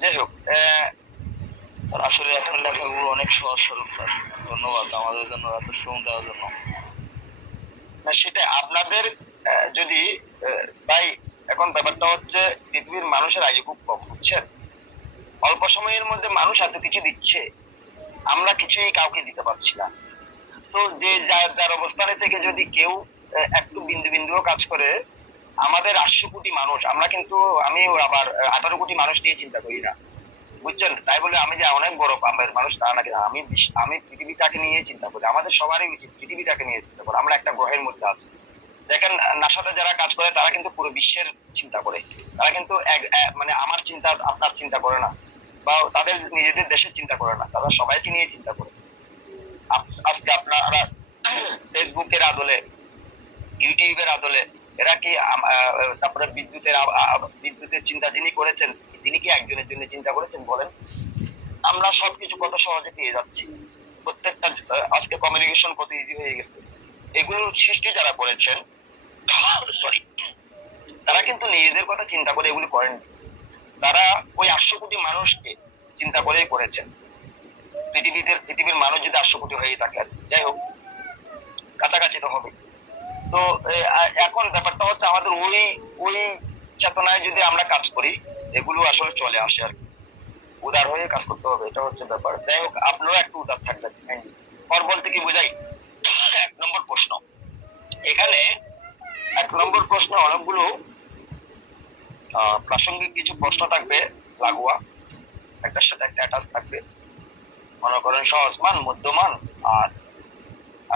যাই হোক, স্যার আসলে আপনার লেখাগুলো অনেক সহজ সরল স্যার, ধন্যবাদ আমাদের জন্য এত সময় দেওয়ার জন্য। না সেটা আপনাদের যদি তাই, এখন ব্যাপারটা হচ্ছে পৃথিবীর মানুষের আয়ু খুব কম, বুঝছেন? অল্প সময়ের মধ্যে মানুষ এত কিছু দিচ্ছে, আমরা কিছুই কাউকে দিতে পারছি না। তো যে যার অবস্থানে থেকে যদি কেউ একটু বিন্দু বিন্দুও কাজ করে, আমাদের 800 কোটি মানুষ, আমরা কিন্তু আমি আবার 18 কোটি মানুষ নিয়ে চিন্তা করি না, বুঝছেন? তাই বলে আমি যে অনেক বড় পামের মানুষ তা নাকি, আমি পৃথিবীটাকে নিয়ে চিন্তা করি। আমাদের সবারই উচিত পৃথিবীটাকে নিয়ে চিন্তা করা, আমরা একটা গ্রহের মধ্যে আছি। দেখেন নাসাতে যারা কাজ করে তারা কিন্তু পুরো বিশ্বের চিন্তা করে, তারা কিন্তু মানে আমার চিন্তা আপনার চিন্তা করে না, বা তাদের নিজেদের দেশের চিন্তা করে না, তারা সবাইকে নিয়ে চিন্তা করে। আজকে আপনারা ফেসবুকের আদলে, ইউটিউবের আদলে, এরা কি তারপরে বিদ্যুতের চিন্তা যিনি করেছেন, তিনি কি একজনের জন্য চিন্তা করেছেন বলেন? আমরা সবকিছু কত সহজে পেয়ে যাচ্ছি, প্রত্যেকটা আজকে কমিউনিকেশন কত ইজি হয়ে গেছে। এগুলো সৃষ্টি যারা করেছেন, সরি, তারা কিন্তু নিজেদের কথা চিন্তা করে এগুলো করেন, তারা ওই 800 কোটি মানুষকে চিন্তা করেই করেছেন। পৃথিবীর মানুষ যদি 800 কোটি হয়ে থাকে, যাই হোক কাছাকাছি তো হবে। তো এখন ব্যাপারটা হচ্ছে আমাদের ওই ওই চেতনায় যদি আমরা কাজ করি, এগুলো আসলে চলে আসে আর কি। উদার হয়ে কাজ করতে হবে, এটা হচ্ছে ব্যাপার। যাই হোক, আপনারা একটু উদার থাকবেন। কর বলতে কি বোঝাই? 1 নম্বর প্রশ্ন, এখানে 1 নম্বর প্রশ্ন অনেকগুলো প্রাসঙ্গিক কিছু প্রশ্ন থাকবে, লাগোয়া, একটার সাথে একটা অ্যাটাচ থাকবে। মনে করেন সহজ মান, মধ্যমান, আর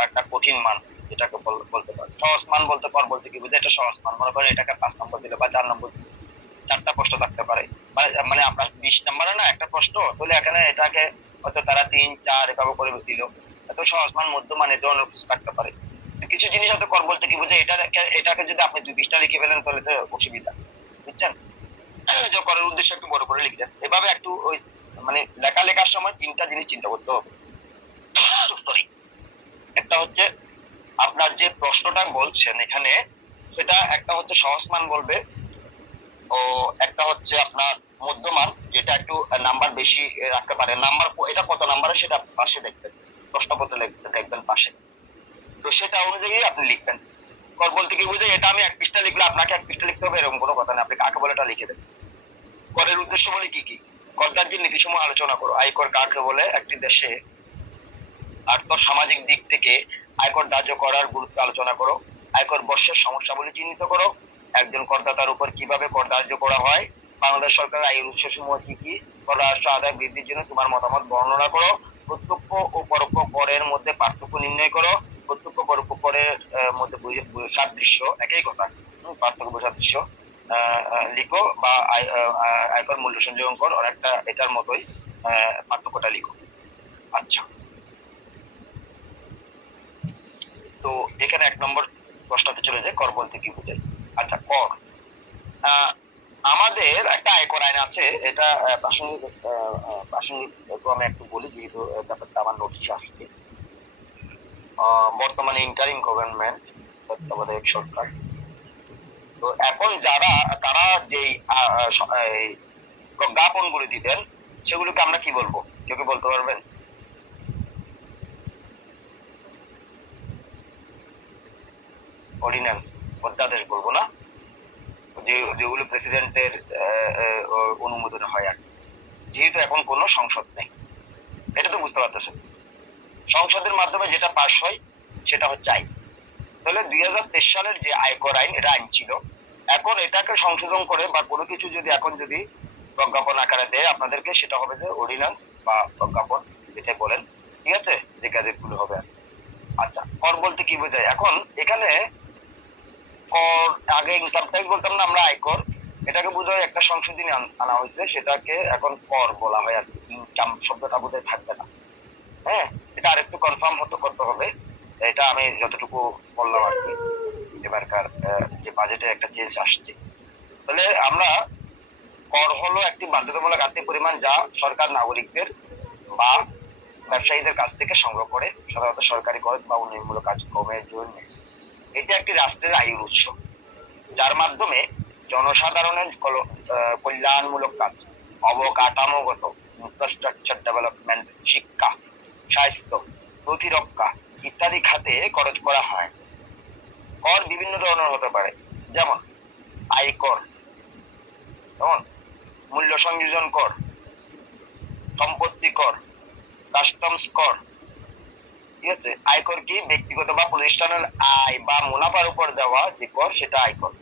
একটা কঠিন মান, যেটাকে বলতে পারে সহজ মান বলতে কর বলতে কি বোঝায়, এটা সহজ মান। মনে করেন এটাকে 5 নম্বর দিলে বা 4 নম্বর, 4টা প্রশ্ন থাকতে পারে, মানে আপনার 20 নম্বরে না একটা প্রশ্ন, তাহলে এখানে এটাকে হয়তো তারা 3, 4 এভাবে করে দিল। এত সহজ মান, মধ্যমান, এ ধরনের কিছু থাকতে পারে। কিছু জিনিস আছে কর বলতে কি বোঝায়, এটাকে যদি আপনি 2 পৃষ্ঠা লিখে ফেলেন তাহলে তো অসুবিধা, বুঝছেন? যে করার উদ্দেশ্য একটু বড় করে লিখতেন, এভাবে একটু ওই মানে লেখার সময় 3টা জিনিস চিন্তা করতে হবে। সরি, একটা হচ্ছে আপনার যে প্রশ্নটা বলছেন এখানে, সেটা একটা হচ্ছে সহজ মান বলবে, ও একটা হচ্ছে আপনার মধ্যমান, যেটা একটু নাম্বার বেশি রাখতে পারে। নাম্বার এটা কত নাম্বারে সেটা পাশে দেখবেন, প্রশ্নপত্র দেখবেন পাশে, তো সেটা অনুযায়ী আপনি লিখবেন। কর বলতে কি বুঝে, এটা আমি 1 পৃষ্ঠা লিখলে আপনাকে 1 পৃষ্ঠা লিখতে হবে এরকম কোনো কথা নেই, আপনি কাকে বলে এটা লিখে দেবেন। করের উদ্দেশ্য বলে কি কি, করদার্যের নীতিসমূহ আলোচনা করো। আয়কর কাকে বলে, একটি দেশে আর্থ সামাজিক দিক থেকে আয়কর ধার্য করার গুরুত্ব আলোচনা করো। আয়কর বর্ষের সমস্যাবলী চিহ্নিত করো। একজন করদাতার উপর কিভাবে কর ধার্য করা হয়। বাংলাদেশ সরকারের আয়ের উৎসসমূহ কি কি। কর রাজস্ব আদায় বৃদ্ধির জন্য তোমার মতামত বর্ণনা করো। প্রত্যক্ষ ও পরোক্ষ করের মধ্যে পার্থক্য নির্ণয় করো। প্রত্যক্ষ পরোক্ষ করের মধ্যে সাদৃশ্য, একই কথা, পার্থক্য সাদৃশ্য লিখো, বা আয়কর মূল্য সংযোজন কর, অনেকটা এটার মতোই পার্থক্যটা লিখো। আচ্ছা, তো এখানে 1 নম্বর প্রশ্নতে চলে যায়, কর বলতে কি বোঝায়। আচ্ছা, কর আমাদের একটা আয়কর আইন আছে, এটা প্রাসঙ্গিক ক্রমে একটু বলি, যেহেতু ব্যাপারটা আমার নোটিশে আসছে। বর্তমানে ইন্টারিম গভর্নমেন্ট, তত্ত্বাবধায়ক সরকার, তো এখন তারা যেই প্রজ্ঞাপন গুলি দিবেন, সেগুলোকে আমরা কি বলবো, কেউ কি বলতে পারবেন? অর্ডিন্যান্স। অধ্যাদেশ বলবো না, যেগুলো প্রেসিডেন্টের অনুমোদনে হয় আর কি। যেহেতু এখন কোনো সংসদ নেই, এটা তো বুঝতে পারতেছেন, সংসদের মাধ্যমে যেটা পাশ হয় সেটা হচ্ছে আইন। তাহলে 2023 সালের যে আয়কর আইন, এটা আইন ছিল। এখন এটাকে সংশোধন করে বা কোনো কিছু যদি এখন যদি প্রজ্ঞাপন আকারে দেয় আপনাদেরকে, সেটা হবে যে অর্ডিন্যান্স বা প্রজ্ঞাপন, যেটা বলেন, ঠিক আছে, যে গ্যাজেট গুলো হবে। আচ্ছা, কর বলতে কি বোঝায়? এখন এখানে কর, আগে ইনকাম ট্যাক্স বলতাম না আমরা, আয়কর, এটাকে বোধহয় একটা সংশোধনী আনা হয়েছে, সেটাকে এখন কর বলা হয় আর কি। ইনকাম শব্দটা বোধহয় থাকবে না। হ্যাঁ, এটা আরেকটু কনফার্ম করতে হবে। এটা আমি যতটুকু বললাম আর কি, এবারকার যে বাজেটে একটা চেঞ্জ আসছে। তাহলে আমরা, কর হলো একটি বাধ্যতামূলক আর্থিক পরিমাণ যা সরকার নাগরিকদের বা ব্যবসায়ীদের কাছ থেকে সংগ্রহ করে, সাধারণত সরকারি কর বা উন্নয়নমূলক কার্যক্রমের জন্য। এটা একটি রাষ্ট্রের আয়ের উৎস, যার মাধ্যমে জনসাধারণের কল্যাণমূলক কাজ, অবকাঠামোগত ইনফ্রাস্ট্রাকচার ডেভেলপমেন্ট, শিক্ষা, স্বাস্থ্য, প্রতিরক্ষা ইত্যাদি খাতে খরচ করা হয়। কর বিভিন্ন ধরনের হতে পারে, যেমন আয়কর, যেমন মূল্য সংযোজন কর, সম্পত্তি কর, কাস্টমস কর। ঠিক আছে, আয়কর কি ব্যক্তিগত বা প্রতিষ্ঠানের আয় বা মুনাফার উপর দেওয়া যে কর, সেটা আয়কর।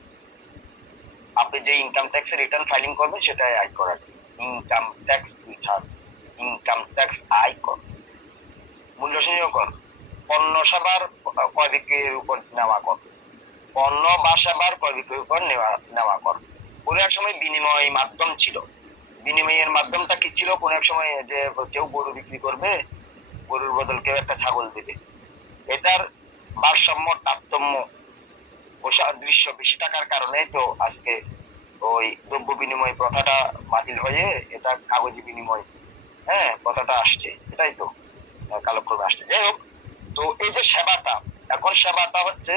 আপনি যে ইনকাম ট্যাক্স রিটার্ন ফাইলিং করবেন সেটাই আয়কর আর কি। Income tax return, income tax আয়কর। মূল্য সংযোজন কর, পণ্য সেবার ক্রয় বিক্রয়ের উপর নেওয়া কর, পণ্য বা সেবার ক্রয় বিক্রয়ের উপর নেওয়া কর। কোনো এক সময় বিনিময় মাধ্যম ছিল। বিনিময়ের মাধ্যমটা কি ছিল? কোনো এক সময় যে কেউ গরু বিক্রি করবে, গরুর বদল কেউ একটা ছাগল দিবে। এটার ভারসাম্য, তারতম্য, অসাদৃশ্য বেশি থাকার কারণে তো আজকে ওই দ্রব্য বিনিময় প্রথাটা বাতিল হয়ে এটা কাগজি বিনিময়, হ্যাঁ, প্রথাটা আসছে। এটাই তো কালক্রমে আসছে। যাই হোক, তো এই যে সেবাটা, এখন সেবাটা হচ্ছে,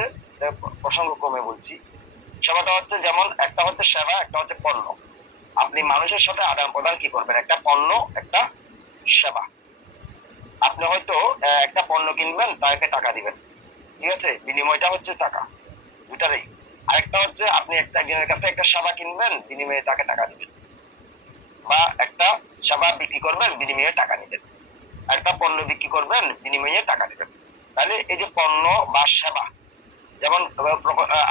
প্রসঙ্গক্রমে বলছি, সেবাটা হচ্ছে যেমন একটা হচ্ছে সেবা, একটা হচ্ছে পণ্য। আপনি মানুষের সাথে আদান প্রদান কি করবেন? একটা পণ্য, একটা সেবা। আপনি হয়তো একটা পণ্য কিনবেন, তাকে টাকা দিবেন, ঠিক আছে, বিনিময়টা হচ্ছে টাকা, দুটারই। আরেকটা হচ্ছে আপনি একজনের কাছ থেকে একটা সেবা কিনবেন, বিনিময়ে তাকে টাকা দিবেন, বা একটা সেবা বিক্রি করবেন, বিনিময়ে টাকা নিবেন, একটা পণ্য বিক্রি করবেন, বিনিময়ে টাকা দিবেন। তাহলে এই যে পণ্য বা সেবা, যেমন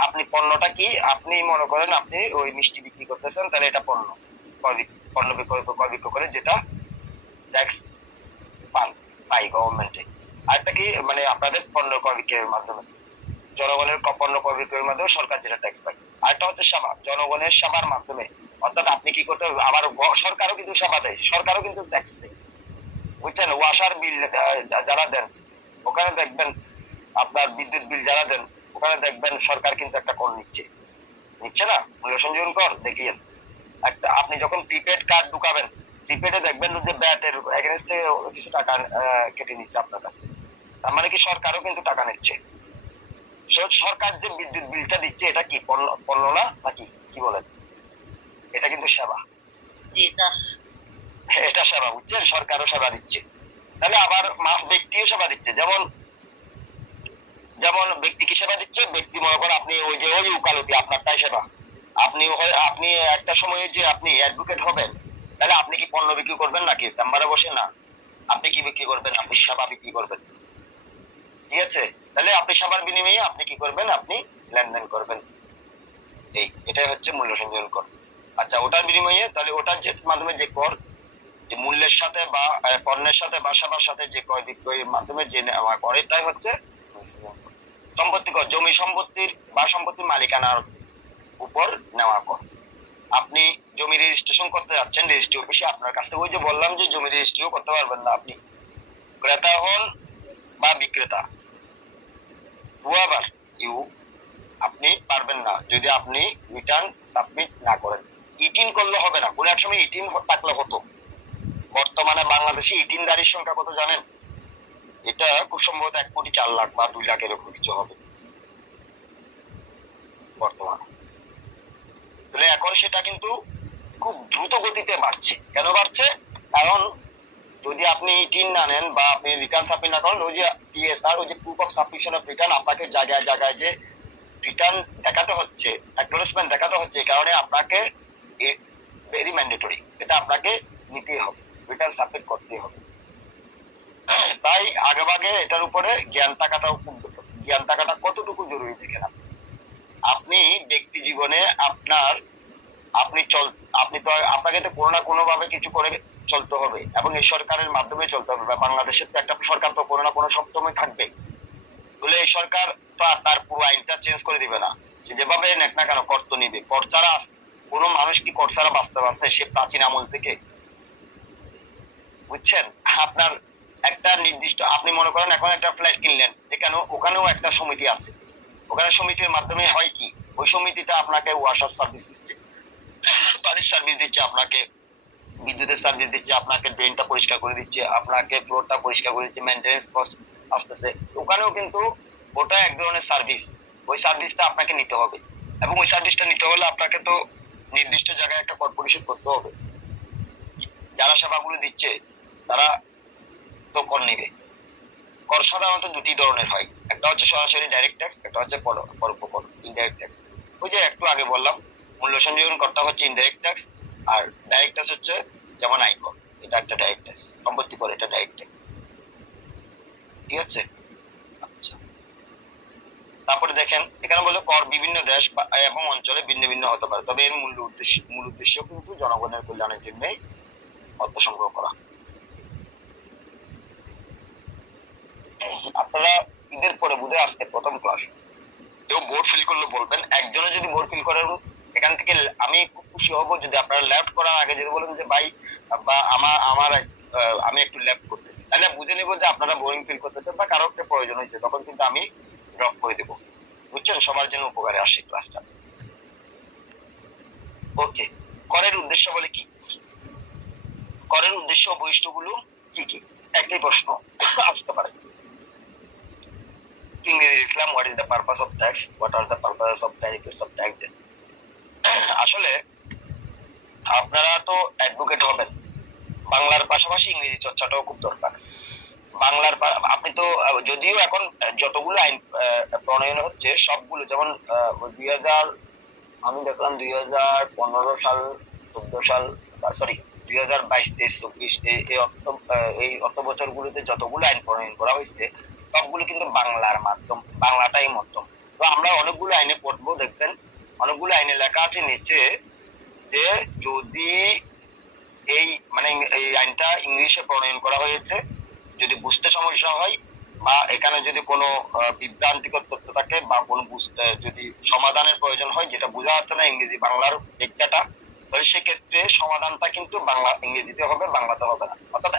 আপনি পণ্যটা কি, আপনি মনে করেন আপনি ওই মিষ্টি বিক্রি করতেছেন, তাহলে এটা পণ্য। পণ্য ক্রয় বিক্রয় করে যেটা ট্যাক্স পাই গভর্নমেন্টে। আরেকটা কি, মানে আপনাদের পণ্য ক্রয় বিক্রয়ের মাধ্যমে, জনগণের পণ্য ক্রয় বিক্রয়ের মাধ্যমে সরকার যেটা ট্যাক্স পায়। আরেকটা হচ্ছে সেবা, জনগণের সেবার মাধ্যমে, অর্থাৎ আপনি কি করতে হবে, আবার সরকারও কিন্তু সেবা দেয়, সরকারও কিন্তু ট্যাক্স দেয়, বুঝছেন? ওয়াসার বিল যারা দেন, ওখানে দেখবেন, আপনার বিদ্যুৎ বিল যারা দেন, ওখানে দেখবেন সরকার কিন্তু একটা কর নিচ্ছে, নিচ্ছে না? মূল্য সংযোজন কর দেখিয়েন। একটা আপনি যখন প্রিপেড কার্ড ঢুকাবেন, প্রিপেডে দেখবেন যে ব্যাটের এগেনস্টে কিছু টাকা কেটে নিচ্ছে আপনার কাছে। তার মানে কি সরকারও কিন্তু টাকা নিচ্ছে। সরকার যে বিদ্যুৎ বিলটা দিচ্ছে, এটা কি পণ্য, পণ্য না নাকি? কি বলেন? এটা কিন্তু সেবা। এটা সেবা, বুঝছেন? সরকারও সেবা দিচ্ছে। তাহলে আবার ব্যক্তিও সেবা দিচ্ছে। যেমন যেমন ব্যক্তি কি সেবা দিচ্ছে? ব্যক্তি মনে করেন আপনি ওই যে ওই উকালতি, আপনারটাই সেবা। আপনি একটা সময়ে যে আপনি অ্যাডভোকেট হবেন, তাহলে আপনি কি পণ্য বিক্রি করবেন নাকি চেম্বারে বসে? না, আপনি কি বিক্রি করবেন? আপনি সেবা বিক্রি করবেন, ঠিক আছে? তাহলে আপনি সেবার বিনিময়ে আপনি কি করবেন? আপনি লেনদেন করবেন। এটাই হচ্ছে মূল্য সংযোজন কর। আচ্ছা, ওটার বিনিময়ে, তাহলে ওটার যে মাধ্যমে যে কর, যে মূল্যের সাথে বা পণ্যের সাথে বা সেবার সাথে যে ক্রয় বিক্রয়ের মাধ্যমে যে নেওয়া কর, এটাই হচ্ছে সম্পত্তি কর। জমি সম্পত্তির বা সম্পত্তির মালিকানার উপর নেওয়া কর। আপনি জমি রেজিস্ট্রেশন করতে যাচ্ছেন রেজিস্ট্রি অফিসে, আপনার কাছে ওই যে বললাম যে জমি রেজিস্ট্রিও করতে পারবেন না আপনি, ক্রেতা হন বা বিক্রেতা, হুয়াভার ইউ, আপনি পারবেন না যদি আপনি রিটার্ন সাবমিট না করেন। ইটিন করলে হবে না। কোন এক সময় ইটিন থাকলে হতো। বর্তমানে বাংলাদেশে ইটিনদারির সংখ্যা কত জানেন? এটা খুব সম্ভবত 1,04,00,000 বা 2 লাখ এরকম কিছু হবে বর্তমানে। তাহলে এখন সেটা কিন্তু খুব দ্রুত গতিতে বাড়ছে। কেন বাড়ছে? কারণ যদি আপনি ইটিন না নেন বা আপনি রিটার্ন সাবমিট না করেন, ওই যে টিএসআর, ওই যে proof of submission of return, আপনাকে জায়গায় জায়গায় যে রিটার্ন দেখাতে হচ্ছে, অ্যাকনোলেজমেন্ট দেখাতে হচ্ছে, এই কারণে আপনাকে ভেরি ম্যান্ডেটরি, এটা আপনাকে নিতেই হবে, রিটার্ন সাবমিট করতেই হবে। তাই আগেভাগে এটার উপরে জ্ঞান থাকাটাও খুব, জ্ঞান থাকাটা কতটুকু জরুরি দেখেন আপনি ব্যক্তি জীবনে আপনার, আপনি তো আপনাকে তো কোনো না কোনো ভাবে কিছু করে চলতে হবে, এবং এই সরকারের মাধ্যমে চলতে হবে, বা বাংলাদেশের তো একটা সরকার তো কোনো না কোনো সবসময় থাকবে। বলে এই সরকার তো আর তার পুরো আইনটা চেঞ্জ করে দিবে না, সে যেভাবে নেক না কেন কর তো নিবে। কর ছাড়া কোনো মানুষ কি কর ছাড়া বাঁচতে পারছে সে প্রাচীন আমল থেকে? বুঝছেন? আপনার একটা নির্দিষ্ট, আপনি মনে করেন এখন একটা ফ্ল্যাট কিনলেন, এখানে ওখানেও একটা সমিতি আছে, ওখানে সমিতির মাধ্যমে হয় কি, ওই সমিতিটা আপনাকে ওয়াসার সার্ভিস দিচ্ছে, পানির সার্ভিস দিচ্ছে, আপনাকে বিদ্যুতের সার্ভিস দিচ্ছে, আপনাকে ড্রেনটা পরিষ্কার করে দিচ্ছে, আপনাকে ফ্লোরটা পরিষ্কার করে দিচ্ছে, মেনটেন্স কস্ট আসতেছে। ওখানেও কিন্তু ওটা এক ধরনের সার্ভিস, ওই সার্ভিসটা আপনাকে নিতে হবে, এবং ওই সার্ভিসটা নিতে হলে আপনাকে তো নির্দিষ্ট জায়গায় একটা কর্পোরেশন করতে হবে। যারা সেবাগুলো দিচ্ছে তারা তো কর নিবে। কর সাধারণত দুটি ধরনের হয়, একটা হচ্ছে সরাসরি ডাইরেক্ট ট্যাক্স, একটা হচ্ছে পরোক্ষ কর, ইনডাইরেক্ট ট্যাক্স। ওই যে একটু আগে বললাম, মূল্য সংযোজন করটা হচ্ছে ইনডাইরেক্ট ট্যাক্স, আর ডাইরেক্ট ট্যাক্স হচ্ছে যেমন আয়কর, এটা একটা ডাইরেক্ট ট্যাক্স, সম্পত্তি কর এটা ডাইরেক্ট ট্যাক্স। ঠিক আছে? আচ্ছা, তারপরে দেখেন এখানে বলছে কর বিভিন্ন দেশ এবং অঞ্চলে ভিন্ন ভিন্ন হতে পারে, তবে এর মূল উদ্দেশ্য কিন্তু জনগণের কল্যাণের জন্য অর্থ সংগ্রহ করা। আপনারা ঈদের পরে বুঝে আজকে প্রথম ক্লাস, কেউ বোর্ড ফিল করলে বলবেন, একজনে যদি বোর্ড ফিল করেন এখান থেকে আমি খুব খুশি হব যদি আপনারা লেফট করার আগে যদি বলেন যে ভাই বা আমি একটু লেফট করতেছি, তাহলে বুঝে নিব যে আপনারা বোরিং ফিল করতেছেন বা কারো একটা প্রয়োজন হয়েছে, তখন কিন্তু আমি ড্রপ করে দেবো। বুঝছেন? সবার জন্য উপকারে আসে ক্লাসটা। ওকে, করের উদ্দেশ্য বলে কি, করের উদ্দেশ্য বৈশিষ্ট্যগুলো কি কি, একই প্রশ্ন আসতে পারে। ইংরেজি লিখলাম, what is the purpose of tax, what are the purpose of benefits of taxes. আসলে আপনারা তো অ্যাডভোকেট হবেন, বাংলার পাশাপাশি ইংরেজি চর্চাটাও খুব দরকার। বাংলার আপনি তো যদিও এখন যতগুলো আইন প্রণয়ন হচ্ছে সবগুলো, যেমন 2000, আমি দেখলাম 2015 সাল, 14 সাল, সরি 2022, 23, 24 এই অর্থ বছরগুলোতে যতগুলো আইন প্রণয়ন করা হয়েছে সবগুলো কিন্তু বাংলার মাধ্যম, বাংলাটাই মাধ্যম। তো আমরা অনেকগুলো আইনে পড়বো, দেখবেন অনেকগুলো আইনে লেখা আছে নিচে যে যদি এই মানে এই আইনটা ইংলিশে প্রণয়ন করা হয়েছে, যদি বুঝতে সমস্যা হয় বা এখানে যদি কোনো বিভ্রান্তিকর তথ্য থাকে বা কোনো যদি সমাধানের প্রয়োজন হয় যেটা বোঝা যাচ্ছে না ইংরেজি বাংলার ব্যাখ্যাটা, তাহলে সেক্ষেত্রে সমাধানটা কিন্তু বাংলা ইংরেজিতে হবে, বাংলাতে হবে না। অর্থাৎ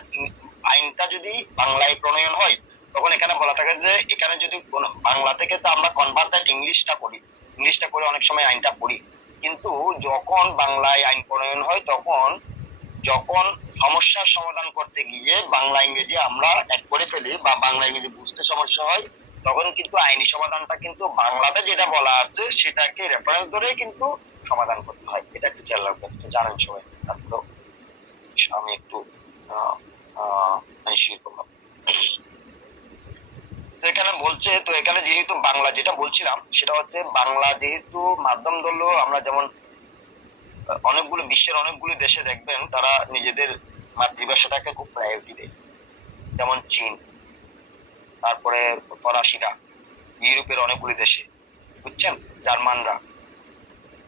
আইনটা যদি বাংলায় প্রণয়ন হয় তখন এখানে বলা থাকে যে এখানে যদি কোনো বাংলা থেকে তো আমরা কনভার্টেড ইংলিশটা করি, ইংলিশটা করে অনেক সময় আইনটা পড়ি, কিন্তু যখন বাংলায় আইন প্রণয়ন হয় তখন যখন সমস্যার সমাধান করতে গিয়ে বাংলা ইংরেজি আমরা এক করে ফেলি বা বাংলা ইংরেজি বুঝতে সমস্যা হয়, তখন কিন্তু আইনি সমাধানটা কিন্তু বাংলাতে যেটা বলা আছে সেটাকে রেফারেন্স ধরে কিন্তু সমাধান করতে হয়। এটা একটু খেয়াল রাখবেন, জানেন সবাই। তারপর আমি একটু শেয়ার করলাম। তো এখানে বলছে, তো এখানে যেহেতু বাংলা যেটা বলছিলাম সেটা হচ্ছে বাংলা যেহেতু মাধ্যম ধরলো, আমরা যেমন অনেকগুলো বিশ্বের অনেকগুলো দেশে দেখবেন তারা নিজেদের মাতৃভাষাটাকে খুব প্রায়োরিটি দেয়, যেমন চীন, তারপরে ফরাসিরা, ইউরোপের অনেকগুলো দেশে, বুঝছেন, জার্মানরা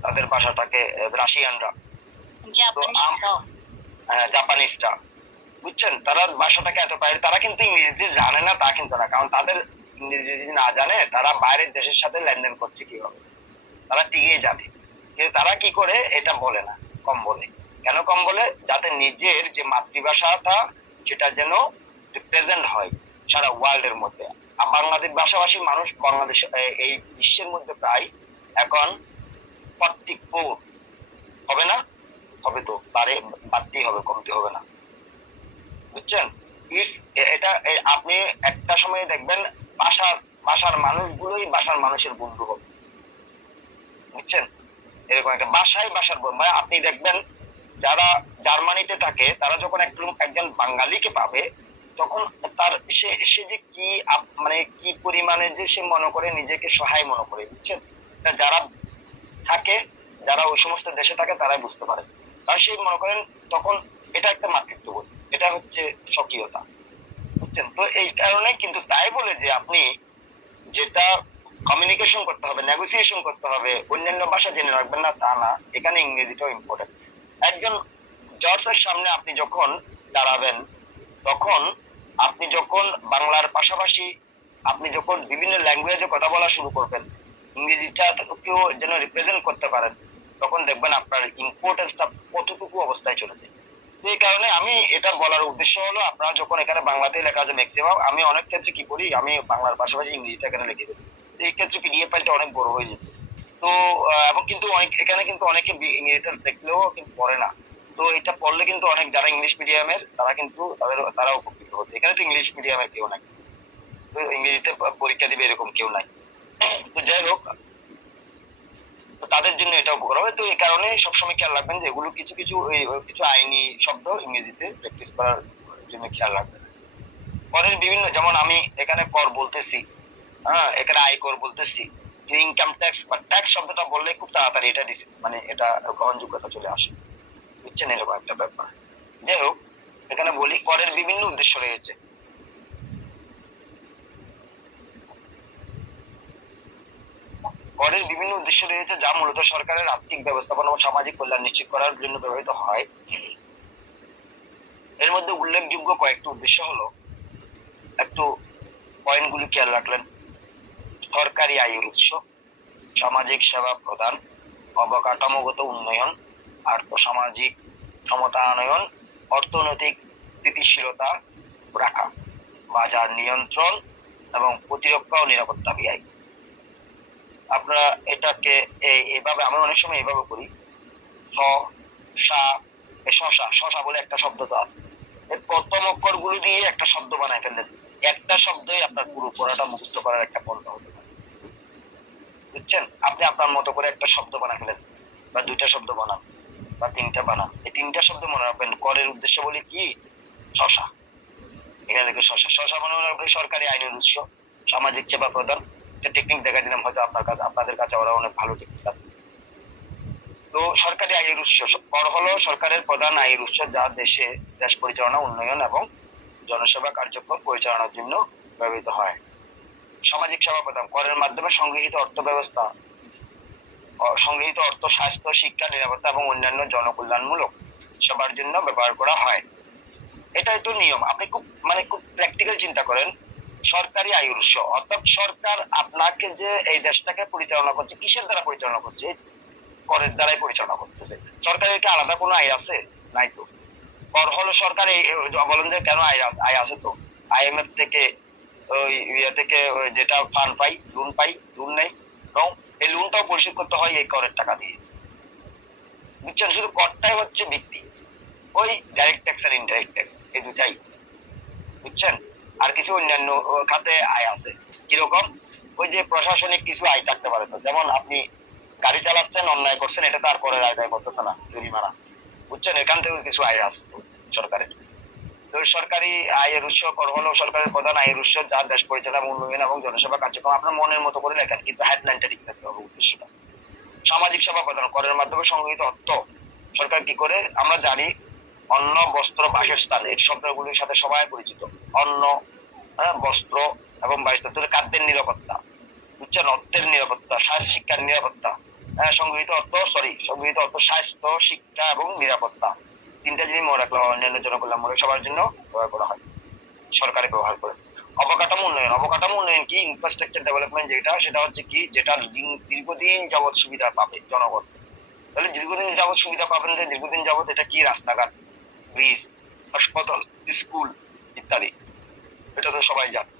তাদের ভাষাটাকে, রাশিয়ানরা, জাপানিজরা, বুঝছেন, তারা ভাষাটাকে এত প্রায়োরিটি, তারা কিন্তু ইংরেজি জানে না তা কিন্তু না, কারণ তাদের ইংরেজি যদি না জানে তারা বাইরের দেশের সাথে লেনদেন করছে কিভাবে, তারা ঠিকই জানে, কিন্তু তারা কি করে এটা বলে না, কম বলে। কেন কম বলে? যাতে নিজের যে মাতৃভাষাটা সেটা যেন রিপ্রেজেন্ট হয় সারা ওয়ার্ল্ড এর মধ্যে। বাংলাদেশ ভাষাভাষী মানুষ বাংলাদেশ এই বিশ্বের মধ্যে প্রায় এখন 44 হবে না, হবে তো, তারে বাড়তেই হবে, কমতে হবে না, বুঝছেন? এটা আপনি একটা সময় দেখবেন ভাষার মানুষগুলোই ভাষার মানুষের বন্ধু হবে, বুঝছেন? এরকম একটা ভাষার মানে আপনি দেখবেন যারা জার্মানিতে থাকে তারা যখন একজন বাঙালিকে পাবে তখন তার সে যে কি মানে কি পরিমাণে যে সে মনে করে নিজেকে সহায় মনে করে, বুঝছেন? এটা যারা থাকে, যারা ওই সমস্ত দেশে থাকে তারাই বুঝতে পারে। কারণ সেই মনে করেন তখন এটা একটা মাতৃত্ববোধ, এটা হচ্ছে স্বকীয়তা, বুঝছেন? তো এই কারণে কিন্তু তাই বলে যে আপনি যেটা কমিউনিকেশন করতে হবে, নেগোসিয়েশন করতে হবে, অন্যান্য ভাষা জেনে রাখবেন না তা না, এখানে ইংরেজিটাও ইম্পর্টেন্ট। একজন জজের সামনে আপনি যখন দাঁড়াবেন, তখন আপনি যখন বাংলার পাশাপাশি আপনি যখন বিভিন্ন ল্যাঙ্গুয়েজে কথা বলা শুরু করবেন, ইংরেজিটা কেউ যেন রিপ্রেজেন্ট করতে পারেন, তখন দেখবেন আপনার ইম্পর্টেন্সটা কতটুকু অবস্থায় চলে যায়। তো এই কারণে আমি এটা বলার উদ্দেশ্য হলো, আপনারা যখন এখানে বাংলাতে লেখা আছে ম্যাক্সিমাম, আমি অনেক ক্ষেত্রে কি করি, আমি বাংলার পাশাপাশি ইংরেজিটা এখানে লিখে দিই। তো এই ক্ষেত্রে পিডিএফ ফাইলটা অনেক বড় হয়ে যেত। তো এবং কিন্তু অনেক এখানে কিন্তু অনেকে ইংরেজিতে দেখলেও কিন্তু পড়ে না। তো এটা পড়লে কিন্তু অনেক যারা ইংলিশ মিডিয়ামের তারা কিন্তু তারা উপকৃত হতো। এখানে তো ইংলিশ মিডিয়ামের কেউ নাই, তো ইংরেজিতে পরীক্ষা দিবে এরকম কেউ নাই। তো যাই হোক, তো তাদের জন্য এটা উপকার হবে। তো এই কারণে সবসময় খেয়াল রাখবেন যে এগুলো কিছু কিছু কিছু আইনি শব্দ ইংরেজিতে প্র্যাকটিস করার জন্য খেয়াল রাখবেন। করের বিভিন্ন, যেমন আমি এখানে কর বলতেছি, হ্যাঁ এখানে আয়কর বলতেছি, ইনকাম ট্যাক্স বা ট্যাক্স শব্দটা বললে খুব তাড়াতাড়ি এটা মানে এটা গ্রহণযোগ্যতা চলে আসে, বুঝছেন? এরকম একটা ব্যাপার। যাই হোক, এখানে বলি করের বিভিন্ন উদ্দেশ্য রয়েছে। করের বিভিন্ন উদ্দেশ্য রয়েছে যা মূলত সরকারের আর্থিক ব্যবস্থাপনা ও সামাজিক কল্যাণ নিশ্চিত করার জন্য ব্যবহৃত হয়। এর মধ্যে উল্লেখযোগ্য কয়েকটি উদ্দেশ্য হলো, একটু পয়েন্টগুলি খেয়াল রাখলেন: সরকারি আয়ের উৎস, সামাজিক সেবা প্রদান, অবকাঠামোগত উন্নয়ন, আর্থসামাজিক ক্ষমতায়ন, অর্থনৈতিক স্থিতিশীলতা রাখা, বাজার নিয়ন্ত্রণ এবং প্রতিরক্ষা ও নিরাপত্তা ব্যয়। আপনারা এটাকে এইভাবে, আমরা অনেক সময় এইভাবে করি, স সা শশা, শশা বলে একটা শব্দ তো আছে, এর প্রথম অক্ষর গুলো দিয়ে একটা শব্দ বানায় ফেললেন, একটা শব্দই আপনার পুরো পড়াটা মুখস্থ করার একটা পন্থা হতে পারে, বুঝছেন? আপনি আপনার মতো করে একটা শব্দ বানা ফেলেন, বা দুইটা শব্দ বানান, বা তিনটা বানান। এই তিনটা শব্দ মনে রাখবেন। করের উদ্দেশ্য বলি কি? শশা। এখানে দেখে শশা, শশা মনে রাখবেন সরকারি আইনের উৎস, সামাজিক সেবা প্রদান। একটা টেকনিক দেখা দিলাম, হয়তো আপনাদের কাছে ওরা অনেক ভালো টেকনিক আছে। তো সরকারি আয়ের উৎস, কর হলো সরকারের প্রধান আয়ের উৎস যা দেশ পরিচালনা, উন্নয়ন এবং জনসেবা কার্যক্রম পরিচালনার জন্য ব্যবহৃত হয়। সামাজিক সেবা প্রদান, করের মাধ্যমে সংগৃহীত অর্থ স্বাস্থ্য, শিক্ষা, নিরাপত্তা এবং অন্যান্য জনকল্যাণমূলক সেবার জন্য ব্যবহার করা হয়। এটাই তো নিয়ম। আপনি খুব প্র্যাকটিক্যাল চিন্তা করেন, সরকারি আয়ের উৎস অর্থাৎ সরকার আপনাকে যে এই দেশটাকে পরিচালনা করছে, কিসের দ্বারা পরিচালনা করছে? করের দ্বারাই পরিচালনা করতেছে। সরকারের কি আলাদা কোনো আয় আছে? নাই তো। কর হলো সরকার বলেন যে কেন আয় আছে তো, আইএমএফ থেকে, ওই ইয়ে থেকে যেটা ফান্ড পাই, লোন নেই, এবং এই লোনটাও পরিশোধ করতে হয় এই করের টাকা দিয়ে, বুঝছেন? শুধু করটাই হচ্ছে ভিত্তি, ওই ডাইরেক্ট ট্যাক্স আর ইনডাইরেক্ট ট্যাক্স, এই দুটাই, বুঝছেন? আর কিছু অন্যান্য খাতে আয় আছে। কিরকম? ওই যে প্রশাসনিক কিছু আয় থাকতে পারে, তো যেমন আপনি গাড়ি চালাচ্ছেন, অন্যায় করছেন, এটা তো আর করের আদায় করতেছে না, জরিমানা, বুঝছেন? এখান থেকে কিছু আয় আসতো সরকারের। তো সরকারি আয়ের উৎস, কর হলো সরকারের প্রধান আয়ের উৎস যা দেশ পরিচালনা, উন্নয়ন এবং জনসেবা কার্যক্রম। আপনার মনের মতো করে লেখেন, কিন্তু হেডলাইনটা ঠিক থাকতে হবে, উদ্দেশ্যটা। সামাজিক সেবা প্রদান, করের মাধ্যমে সংগৃহীত অর্থ সরকার কি করে? আমরা জানি অন্ন, বস্ত্র, বাসস্থান, এই শব্দগুলির সাথে সবাই পরিচিত। অন্ন, বস্ত্র এবং বাসস্থান, খাদ্যের নিরাপত্তা, বুঝছেন? অর্থের নিরাপত্তা, শিক্ষার নিরাপত্তা, সংগৃহীত অর্থ স্বাস্থ্য, শিক্ষা এবং নিরাপত্তা। তিনটা জিনিস মনে রাখলে অন্যান্য জনকল্যাণমূলক সবার জন্য ব্যবহার করা হয়, সরকারে ব্যবহার করে। অবকাঠামো উন্নয়ন কি? ইনফ্রাস্ট্রাকচার ডেভেলপমেন্ট, সেটা হচ্ছে কি, যেটা দীর্ঘদিন যাবৎ সুবিধা পাবে জনগণ। তাহলে দীর্ঘদিন যাবৎ সুবিধা পাবেন, যে দীর্ঘদিন যাবৎ এটা কি? রাস্তাঘাট, ব্রিজ, হাসপাতাল, স্কুল ইত্যাদি, এটা তো সবাই জানে।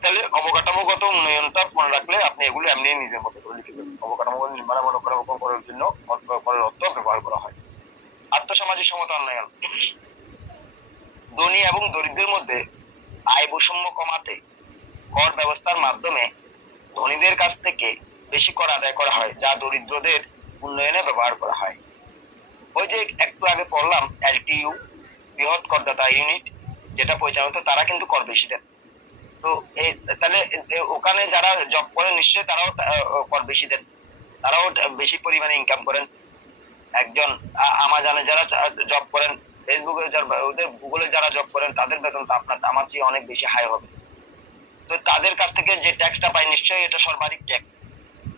তাহলে অবকাঠামোগত উন্নয়নটা মনে রাখলে আপনি এগুলো এমনি নিজের মতো করে লিখে দেবেন। অবকাঠামোগত নির্মাণ এবং রক্ষণাবেক্ষণ করার জন্য করের অর্থ ব্যবহার করা হয়। আর্থসামাজিক সমতা উন্নয়ন, ধনী এবং দরিদ্রের মধ্যে আয় বৈষম্য কমাতে কর ব্যবস্থার মাধ্যমে ধনীদের কাছ থেকে বেশি কর আদায় করা হয়, যা দরিদ্রদের উন্নয়নে ব্যবহার করা হয়। ওই যে একটু আগে পড়লাম, এলটিইউ, বৃহৎ করদাতা ইউনিট, যেটা পরিচালিত, তারা কিন্তু কর বেশি দেন, তো এই তাহলে ওখানে যারা জব করেন নিশ্চয়ই তারাও কর বেশি দেন, তারাও বেশি পরিমাণে ইনকাম করেন। একজন আমাজনে যারা জব করেন, ফেসবুকে ওদের গুগলে যারা জব করেন, তাদের বেতন তো আপনার আমার চেয়ে অনেক বেশি হাই হবে। তো তাদের কাছ থেকে যে ট্যাক্সটা পাই নিশ্চয়ই এটা সর্বাধিক ট্যাক্স।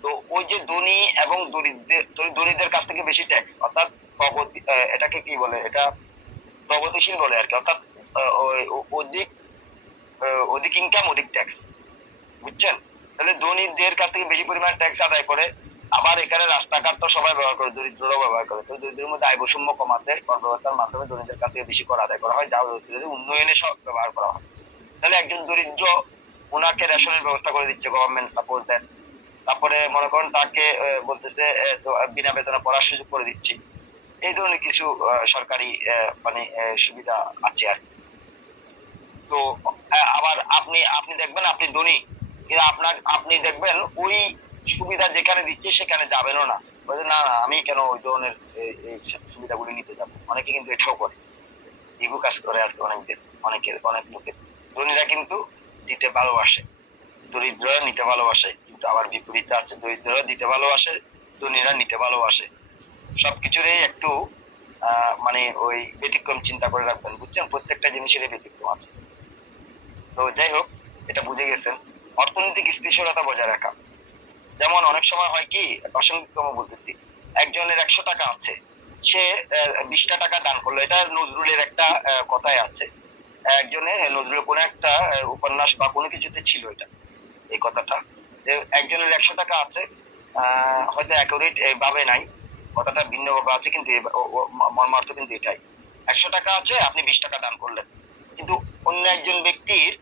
তো ওই যে ধনী এবং দরিদ্রের কাছ থেকে বেশি ট্যাক্স, অর্থাৎ প্রগতি, এটাকে কি বলে, এটা প্রগতিশীল বলে আর কি, অর্থাৎ অধিক অধিক ইনকাম অধিক ট্যাক্স, বুঝছেন? তাহলে ধনীদের কাছ থেকে বেশি পরিমাণ ট্যাক্স আদায় করে। আবার এখানে রাস্তাঘাট তো সবাই ব্যবহার করে, দরিদ্ররাও ব্যবহার করে। তো দরিদ্রের মধ্যে আয় বৈষম্য কমাতে কর ব্যবস্থার মাধ্যমে ধনীদের কাছ থেকে বেশি কর আদায় করা হয়, যা দরিদ্রদের উন্নয়নে সব ব্যবহার করা হয়। তাহলে একজন দরিদ্র, ওনাকে রেশনের ব্যবস্থা করে দিচ্ছে গভর্নমেন্ট, সাপোজ দেন। তারপরে মনে করেন তাকে বলতেছে বিনা বেতনে পড়ার সুযোগ করে দিচ্ছি। এই ধরনের কিছু সরকারি মানে সুবিধা আছে আর কি। তো আবার আপনি আপনি দেখবেন আপনি ধনী, কিন্তু আপনি দেখবেন ওই সুবিধা যেখানে দিচ্ছে সেখানে যাবেনও না, বলছে না না আমি কেন ওই ধরনের এই সুবিধাগুলি নিতে যাব। অনেকে কিন্তু এটাও করে, ইগো কাজ করে আজকে অনেক লোকের। ধনীরা কিন্তু দিতে ভালোবাসে, দরিদ্ররা নিতে ভালোবাসে, কিন্তু আবার বিপরীতে আছে, দরিদ্ররা দিতে ভালোবাসে, ধনীরা নিতে ভালোবাসে। সবকিছুরই একটু মানে ওই ব্যতিক্রম চিন্তা করে রাখবেন, বুঝছেন? প্রত্যেকটা জিনিসেরই ব্যতিক্রম আছে। তো যাই হোক, এটা বুঝে গেছেন। অর্থনৈতিক স্থিতিশীলতা বজায় রাখা, যেমন অনেক সময় হয় কি, প্রাসঙ্গিকতম বলতেছি, একজনের 100 টাকা আছে, সে 20টা টাকা দান করলো। এটা নজরুলের একটা কথায় আছে, নজরুলের কোনো একটা উপন্যাস বা কোনো কিছুতে ছিল এটা, এই কথাটা, যে একজনের 100 টাকা আছে, হয়তো অ্যাকুরেট ভাবে নাই, কথাটা ভিন্ন ভাবে আছে, কিন্তু মর্মার্থ কিন্তু এটাই। 100 টাকা আছে, আপনি 20 টাকা দান করলেন, কিন্তু অন্য একজন ব্যক্তির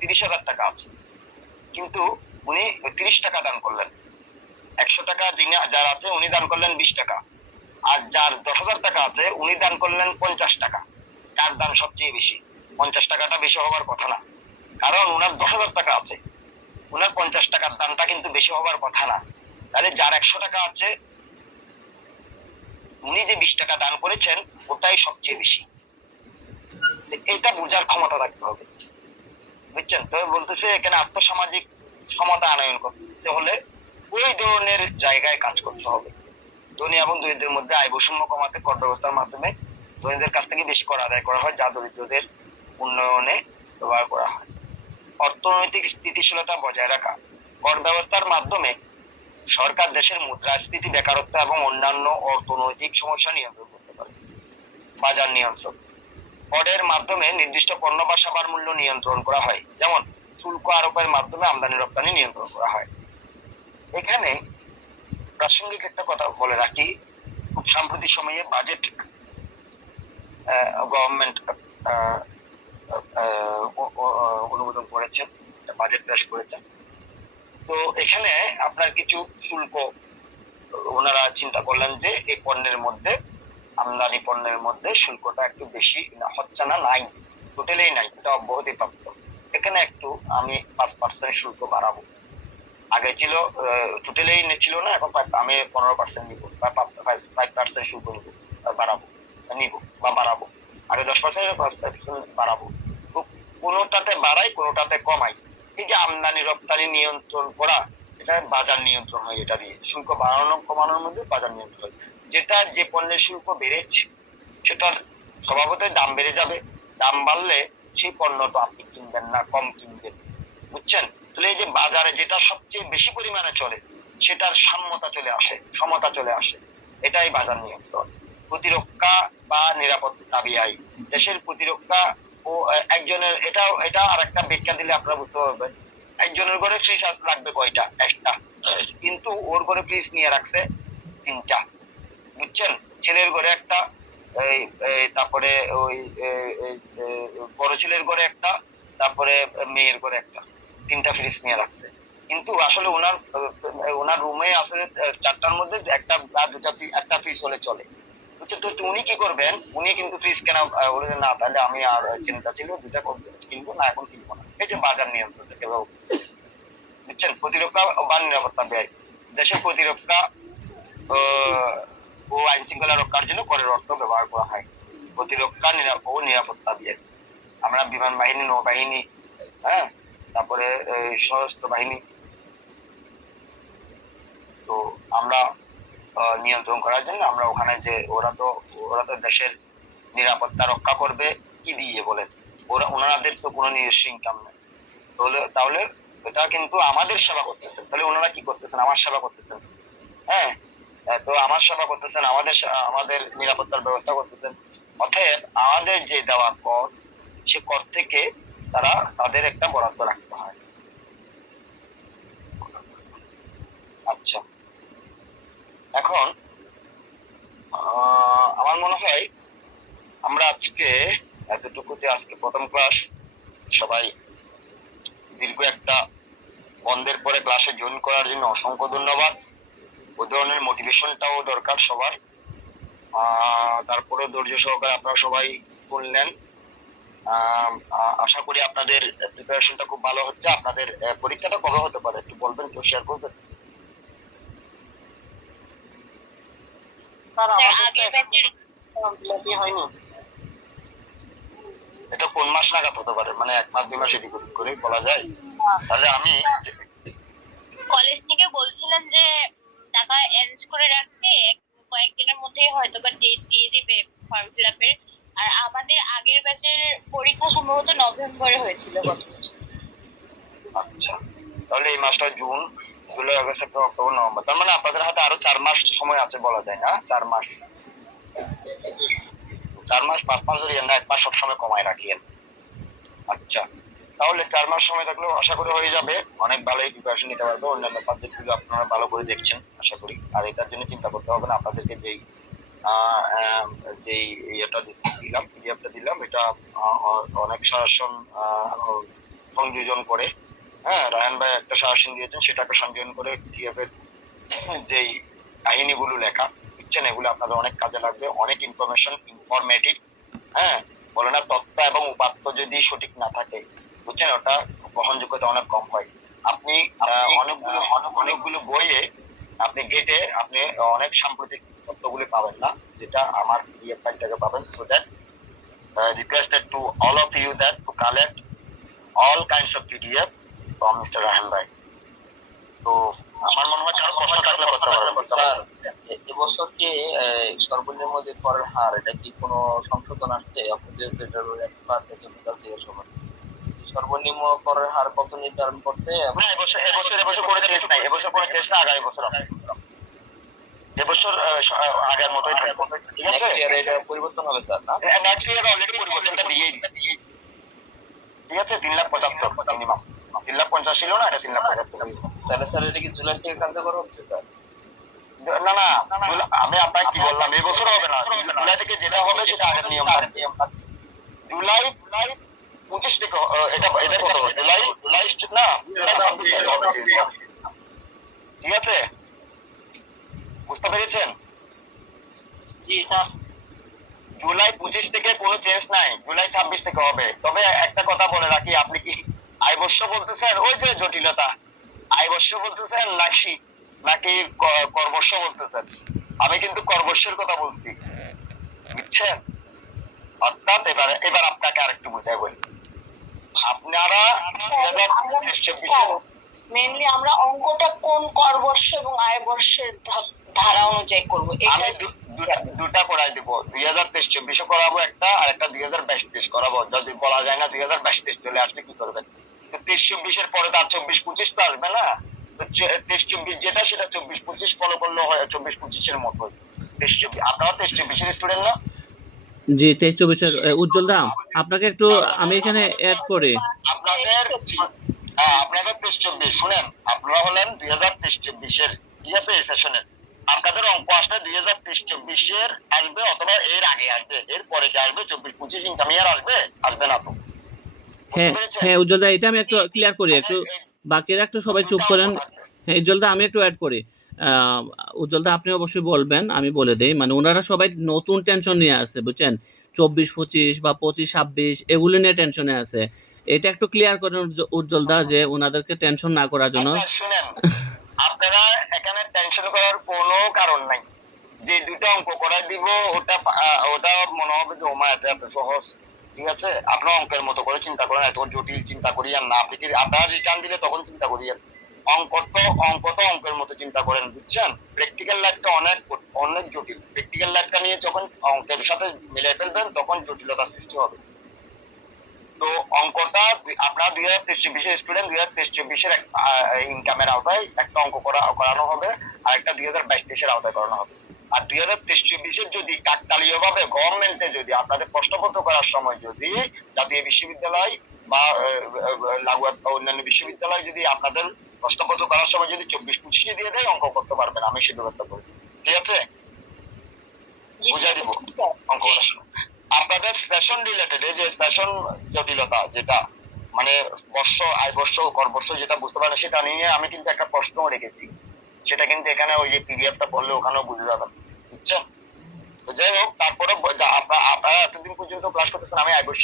30,000 টাকা আছে, কিন্তু উনি 30 টাকা দান করলেন। 100 টাকা যার আছে উনি দান করলেন 20 টাকা, আর যার 10,000 টাকা আছে উনি দান করলেন 50 টাকা। কার দান সবচেয়ে বেশি? 50 টাকাটা বেশি হওয়ার কথা না, কারণ উনার 10,000 টাকা আছে, উনার 50 টাকার দানটা কিন্তু বেশি হওয়ার কথা না। তাহলে যার 100 টাকা আছে, উনি যে 20 টাকা দান করেছেন ওটাই সবচেয়ে বেশি। এটা বোঝার ক্ষমতা রাখতে হবে, বুঝছেন? তবে বলতেছে এখানে আর্থসামাজিক ক্ষমতা আনয়ন করতে হলে ওই ধরনের জায়গায় কাজ করতে হবে। ধনী এবং দরিদ্রের মধ্যে আয় বৈষম্য কমাতে কর ব্যবস্থার মাধ্যমে ধনীদের কাছ থেকে বেশি কর আদায় করা হয়, যা দরিদ্রদের উন্নয়নে ব্যবহার করা হয়। অর্থনৈতিক স্থিতিশীলতা বজায় রাখা, কর ব্যবস্থার মাধ্যমে সরকার দেশের মুদ্রাস্ফীতি, বেকারত্ব এবং অন্যান্য অর্থনৈতিক সমস্যা নিয়ন্ত্রণ করতে পারে। বাজার নিয়ন্ত্রণ, করের মাধ্যমে নির্দিষ্ট পণ্য বা সেবার মূল্য নিয়ন্ত্রণ করা হয়, যেমন শুল্ক আরোপের মাধ্যমে আমদানি রপ্তানি নিয়ন্ত্রণ করা হয়। এখানে প্রাসঙ্গিক একটা কথা বলে রাখি, খুব সাম্প্রতিক সময়ে বাজেট গভর্নমেন্ট অনুমোদন করেছেন, বাজেট পেশ করেছেন। তো এখানে আপনার কিছু শুল্ক ওনারা চিন্তা করলেন যে এই পণ্যের মধ্যে, আমদানি পণ্যের মধ্যে শুল্কটা একটু বেশি হচ্ছে না, নাই, টোটালি নাই, এটা অব্যাহতি প্রাপ্ত। এখানে একটু আমি 5% শুল্ক বাড়াবো। আগে ছিল টোটালি ছিল না, এখন আমি 15% নিব বা 5% শুল্ক নিব, বাড়াবো। আগে 10% 5% বাড়াবো। তো কোনোটাতে বাড়াই, কোনোটাতে কমাই। এই যে আমদানি রপ্তানি নিয়ন্ত্রণ করা, এটা বাজার নিয়ন্ত্রণ হয়, এটা দিয়ে শুল্ক বাড়ানো কমানোর মধ্যে বাজার নিয়ন্ত্রণ হয়। যেটা যে পণ্যের শুল্ক বেড়েছে সেটার স্বভাবতই দাম বেড়ে যাবে, দাম বাড়লে সেই পণ্যটা আপনি কিনবেন না, কম কিনবেন, বুঝছেন? তাহলে এই যে বাজারে যেটা সবচেয়ে বেশি পরিমাণে চলে সেটার সমতা চলে আসে, এটাই বাজার নিয়ন্ত্রণ। প্রতিরক্ষা বা নিরাপত্তা দাবি আইন, দেশের প্রতিরক্ষা ও একজনের, এটা আর একটা ব্যাখ্যা দিলে আপনারা বুঝতে পারবেন। একজনের ঘরে ফ্রিজ লাগবে কয়টা? একটা, কিন্তু ওর ঘরে ফ্রিজ নিয়ে রাখছে 3টা, বুঝছেন? ছেলের ঘরে একটা, তারপরে ওই বড় ছেলের ঘরে একটা, তারপরে মেয়ের ঘরে একটা, 3টা ফ্রিজ নিয়ে রাখছে। কিন্তু আসলে ওনার রুমে আছে 4টার মধ্যে একটা বা দুটা একটা ফ্রিজ হলে চলে, বুঝছেন? তো উনি কি করবেন, উনি কিন্তু ফ্রিজ কেনা বলে না, তাহলে আমি আর চিন্তা ছিল 2টা কিনবো না, এখন কিনবো না। এই যে বাজার নিয়ন্ত্রণ, বুঝছেন? প্রতিরক্ষা বা নিরাপত্তা ব্যয়, দেশের প্রতিরক্ষা ও আইন শৃঙ্খলা রক্ষার জন্য করের অর্থ ব্যবহার করা হয়। প্রতিরক্ষা ও নিরাপত্তা ব্যয়, আমরা বিমান বাহিনী, নৌবাহিনী হ্যাঁ, তারপরে এই সশস্ত্র বাহিনী। তো আমরা নিয়ন্ত্রণ করার জন্য আমরা ওখানে যে ওরা তো দেশের নিরাপত্তা রক্ষা করবে কি দিয়ে বলেন? ওনাদের তো কোনো নিজস্ব ইনকাম নেই। তাহলে এটা কিন্তু আমাদের সেবা করতেছেন। তাহলে ওনারা কি করতেছেন? আমার সেবা করতেছেন। হ্যাঁ, তো আমার সেবা করতেছেন, আমাদের নিরাপত্তার ব্যবস্থা করতেছেন। অতএব আমাদের যে দেওয়া কর, সে কর থেকে তারা তাদের একটা বরাদ্দ রাখতে হয়। আচ্ছা, এখন আমার মনে হয় আমরা আজকে এতটুকুতে, আজকে প্রথম ক্লাস, সবাই দীর্ঘ একটা বন্ধের পরে ক্লাসে জয়েন করার জন্য অসংখ্য ধন্যবাদ। ওই ধরনের মোটিভেশনটাও দরকার সবার। তারপরে ধৈর্য সহকারে আপনারা সবাই শুনলেন। আশা করি আপনাদের প্রিপারেশনটা খুব ভালো হচ্ছে। আপনাদের পরীক্ষাটা কবে হতে পারে একটু বলবেন, কেউ শেয়ার করবেন? এটা কোন মাস নাগাদ হতে পারে? মানে 1 মাস 2 মাস এদিক ওদিক করে বলা যায়? তাহলে আমি কলেজ থেকে বলছিলেন যে টাকা অ্যারেঞ্জ করে রাখতে কয়েকদিনের মধ্যেই হয়তো বা ডেট দিয়ে দিবে ফর্ম ফিল আপের। আর আমাদের আগের ব্যাচের পরীক্ষা সম্ভবত নভেম্বরে হয়েছিল গত বছর। আচ্ছা, তাহলে এই মাসটা June, July, August, September, October, November, তার মানে আপনাদের হাতে আরো 4 মাস সময় আছে বলা যায় না? 4 মাস, 4 মাস 5 মাস ধরে না, 1 মাস সবসময় কমায় রাখিয়েন। আচ্ছা, তাহলে 4 মাস সময় থাকলেও আশা করি হয়ে যাবে। অনেক ভালোই প্রিপারেশন নিতে পারবে। অন্যান্য সাবজেক্ট গুলো আপনারা ভালো করে দেখছেন আশা করি। আর এটার জন্য চিন্তা করতে হবে না। আপনাদেরকে যেই ইয়েটা দিলাম, পিডিএফটা দিলাম, এটা অনেক শাসন সংযোজন করে, হ্যাঁ, রায়হান ভাই একটা শাসন দিয়েছেন, সেটাকে সংযোজন করে পিডিএফ এর যেই কাহিনীগুলো লেখা, বুঝছেন, এগুলো আপনাদের অনেক কাজে লাগবে। অনেক ইনফরমেটিভ। হ্যাঁ, বলে না, তথ্য এবং উপাত্ত যদি সঠিক না থাকে, বুঝছেন, ওটা গ্রহণযোগ্যতা অনেক কম হয়। আপনি অনেকগুলো বইয়ে আপনি গেটে আপনি অনেক সাম্প্রতিক তথ্যগুলি পাবেন না, যেটা আমার পিডিএফ ফাইল থেকে পাবেন। So that requested to all of you that to collect all kinds of PDF from Mr. Rahan Bhai. তো আমার মনে হয় কারো প্রশ্ন থাকলে করতে পারবেন। স্যার, এবছর কি সর্বনিম্ন যে করের হার, এটা কি কোনো সংশোধন আসছে? আপনি যেহেতু এটার এক্সপার্ট, এজন্য জিজ্ঞাসা করেন। সর্বনিম্ন করের হার কত নির্ধারণ করছে? না, এবছর কোনো চেঞ্জ নাই। এবছর কোনো চেঞ্জ না, আগামী বছর আছে। এবছর আগের মতোই থাকবে, ঠিক আছে? নেক্সট ইয়ারে এটা পরিবর্তন হবে স্যার, না? নেক্সট ইয়ার অলরেডি পরিবর্তনটা দিয়েই দিচ্ছে, ঠিক আছে? 3,75,000 মিনিমাম। 3,50,000 ছিল না, এটা 3,75,000। তাহলে স্যার এটা কি জুলাই থেকে কার্যকর হচ্ছে স্যার? না না, আমি আপনাকে কি বললাম, এই বছর হবে না। জুলাই থেকে যেটা হবে সেটা আগের নিয়ম থাকবে। জুলাই 25 থেকে এটা কত? জুলাই না, জুলাই 26 থেকে হবে, ঠিক আছে? বুঝতে পেরেছেন? জি স্যার। জুলাই 25 থেকে কোনো চেঞ্জ নাই, জুলাই 26 থেকে হবে। তবে একটা কথা বলে রাখি, আপনি কি আয়বর্ষ বলতেছেন? ওই যে জটিলতা, আয়বর্ষ বলতেছেন নাকি করবর্ষ বলতেছেন? আমি কিন্তু করবর্ষের কথা বলছি, বুঝছেন? অর্থাৎ এবার আপনাকে আরেকটু বুঝাই বলি। আপনারা 2023-24 মেইনলি আমরা অঙ্কটা কোন কর বর্ষ এবং আয় বর্ষের ধারা অনুযায়ী করব। আমি দুটা করাই দিব। 2023-24 করাবো একটা, আর একটা 2022-23 করাবো। যদি বলা যায় না 2022-23 চলে আসলে কি করবেন? তো 23-24 পরে তো আর 24-25 তো আসবে না। তো 23-24 যেটা, সেটা 24-25 ফলো করলে হয় 24-25 মতো। 23-24 আপনারা 23-24 স্টুডেন্ট না? জি, 23-24 উজ্জ্বল দা, আপনাকে একটু আমি এখানে অ্যাড করি। আপনাদের 23-24 শুনেন, আপনারা হলেন 2023-24 ঠিক আছে? এই সেশনের আপনাদের অঙ্ক আসলে 2023-24 আসবে, অথবা এর আগে আসবে। এর পরে কি আসবে? 24-25 ইনকাম ইয়ার আসবে না তো? হ্যাঁ উজ্জ্বল দা, এটা আমি একটু ক্লিয়ার করি। একটু বাকিরা একটু সবাই চুপ করেন। হ্যাঁ উজ্জ্বল দা, আমি একটু অ্যাড করি। উজ্জ্বল দা, আপনি অবশ্যই বলবেন, আমি বলে দেই। মানে ওনারা সবাই নতুন টেনশন নিয়ে আছে, বুঝছেন? 24-25 বা 25-26 এগুলো নিয়ে টেনশনে আছে। এটা একটু ক্লিয়ার করেন উজ্জ্বল দা, যে ওনাদেরকে টেনশন না করার জন্য। শুনেন, আপনারা এখানে টেনশন করার কোনো কারণ নাই। যে দুটো অঙ্ক করাই দিব, ওটা মনে হবে যে ওমা এত সহজ, ঠিক আছে, আপনার অঙ্কের মতো করে চিন্তা করেন, এত জটিল চিন্তা করিয়েন না। আপনি কি আপনার রিটার্ন দিলে তখন চিন্তা করিয়েন, অঙ্ক তো অঙ্কের মতো চিন্তা করেন, বুঝছেন? প্র্যাকটিক্যাল লাইফটা অনেক জটিল। প্র্যাকটিক্যাল লাইফটা নিয়ে যখন অঙ্কের সাথে মিলাই ফেলবেন তখন জটিলতার সৃষ্টি হবে। তো অঙ্কটা আপনার 2023-24 স্টুডেন্ট 2023-24 ইনকামের আওতায় একটা অঙ্ক করানো হবে, আর একটা 2022-23 আওতায় করানো হবে। আর 2023-24 যদি কাকতালীয় ভাবে গভর্নমেন্টে যদি আপনাদের প্রশ্নপত্র করার সময় যদি জাতীয় বিশ্ববিদ্যালয় বা লাগোয়া অন্যান্য বিশ্ববিদ্যালয় যদি আপনাদের প্রশ্নপত্র করার সময় যদি 24-25 দিয়ে দেয়, অঙ্ক করতে পারবেন, আমি সে ব্যবস্থা করি। ঠিক আছে, বুঝাই দিব অঙ্ক করার সময়। আপনাদের সেশন রিলেটেড, এই যে সেশন জটিলতা যেটা মানে আয় বর্ষ কর বর্ষ যেটা বুঝতে পারেন, সেটা নিয়ে আমি কিন্তু একটা প্রশ্ন রেখেছি, সেটা কিন্তু এখানে ওই যে পিডিএফটা পড়লে ওখানেও বুঝে যাবেন, বুঝছেন? তো যাই হোক, তারপরে আপনারা এতদিন পর্যন্ত ক্লাস করতেছেন, আমি আয় বর্ষ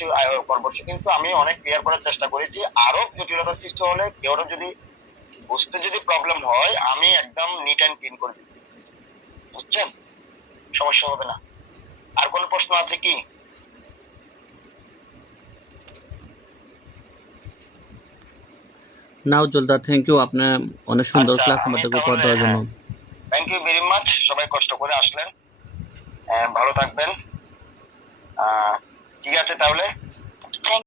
কর বর্ষ কিন্তু আমি অনেক ক্লিয়ার করার চেষ্টা করেছি। আরো জটিলতা সৃষ্টি হলে কেউ যদি বুঝতে যদি প্রবলেম হয়, আমি একদম নিট অ্যান্ড ক্লিন করে দিব, বুঝছেন? সমস্যা হবে না। আর কোনো প্রশ্ন আছে কি? না উজ্জ্বলদা, থ্যাংক ইউ, আপনার অনেক সুন্দর আচ্ছা, ক্লাস আমি আমাদেরকে তাহলে, উপহার দেওয়ার জন্য। থ্যাংক ইউ ভেরি মাচ, সবাই কষ্ট করে আসলেন, ভালো থাকবেন। ঠিক আছে তাহলে।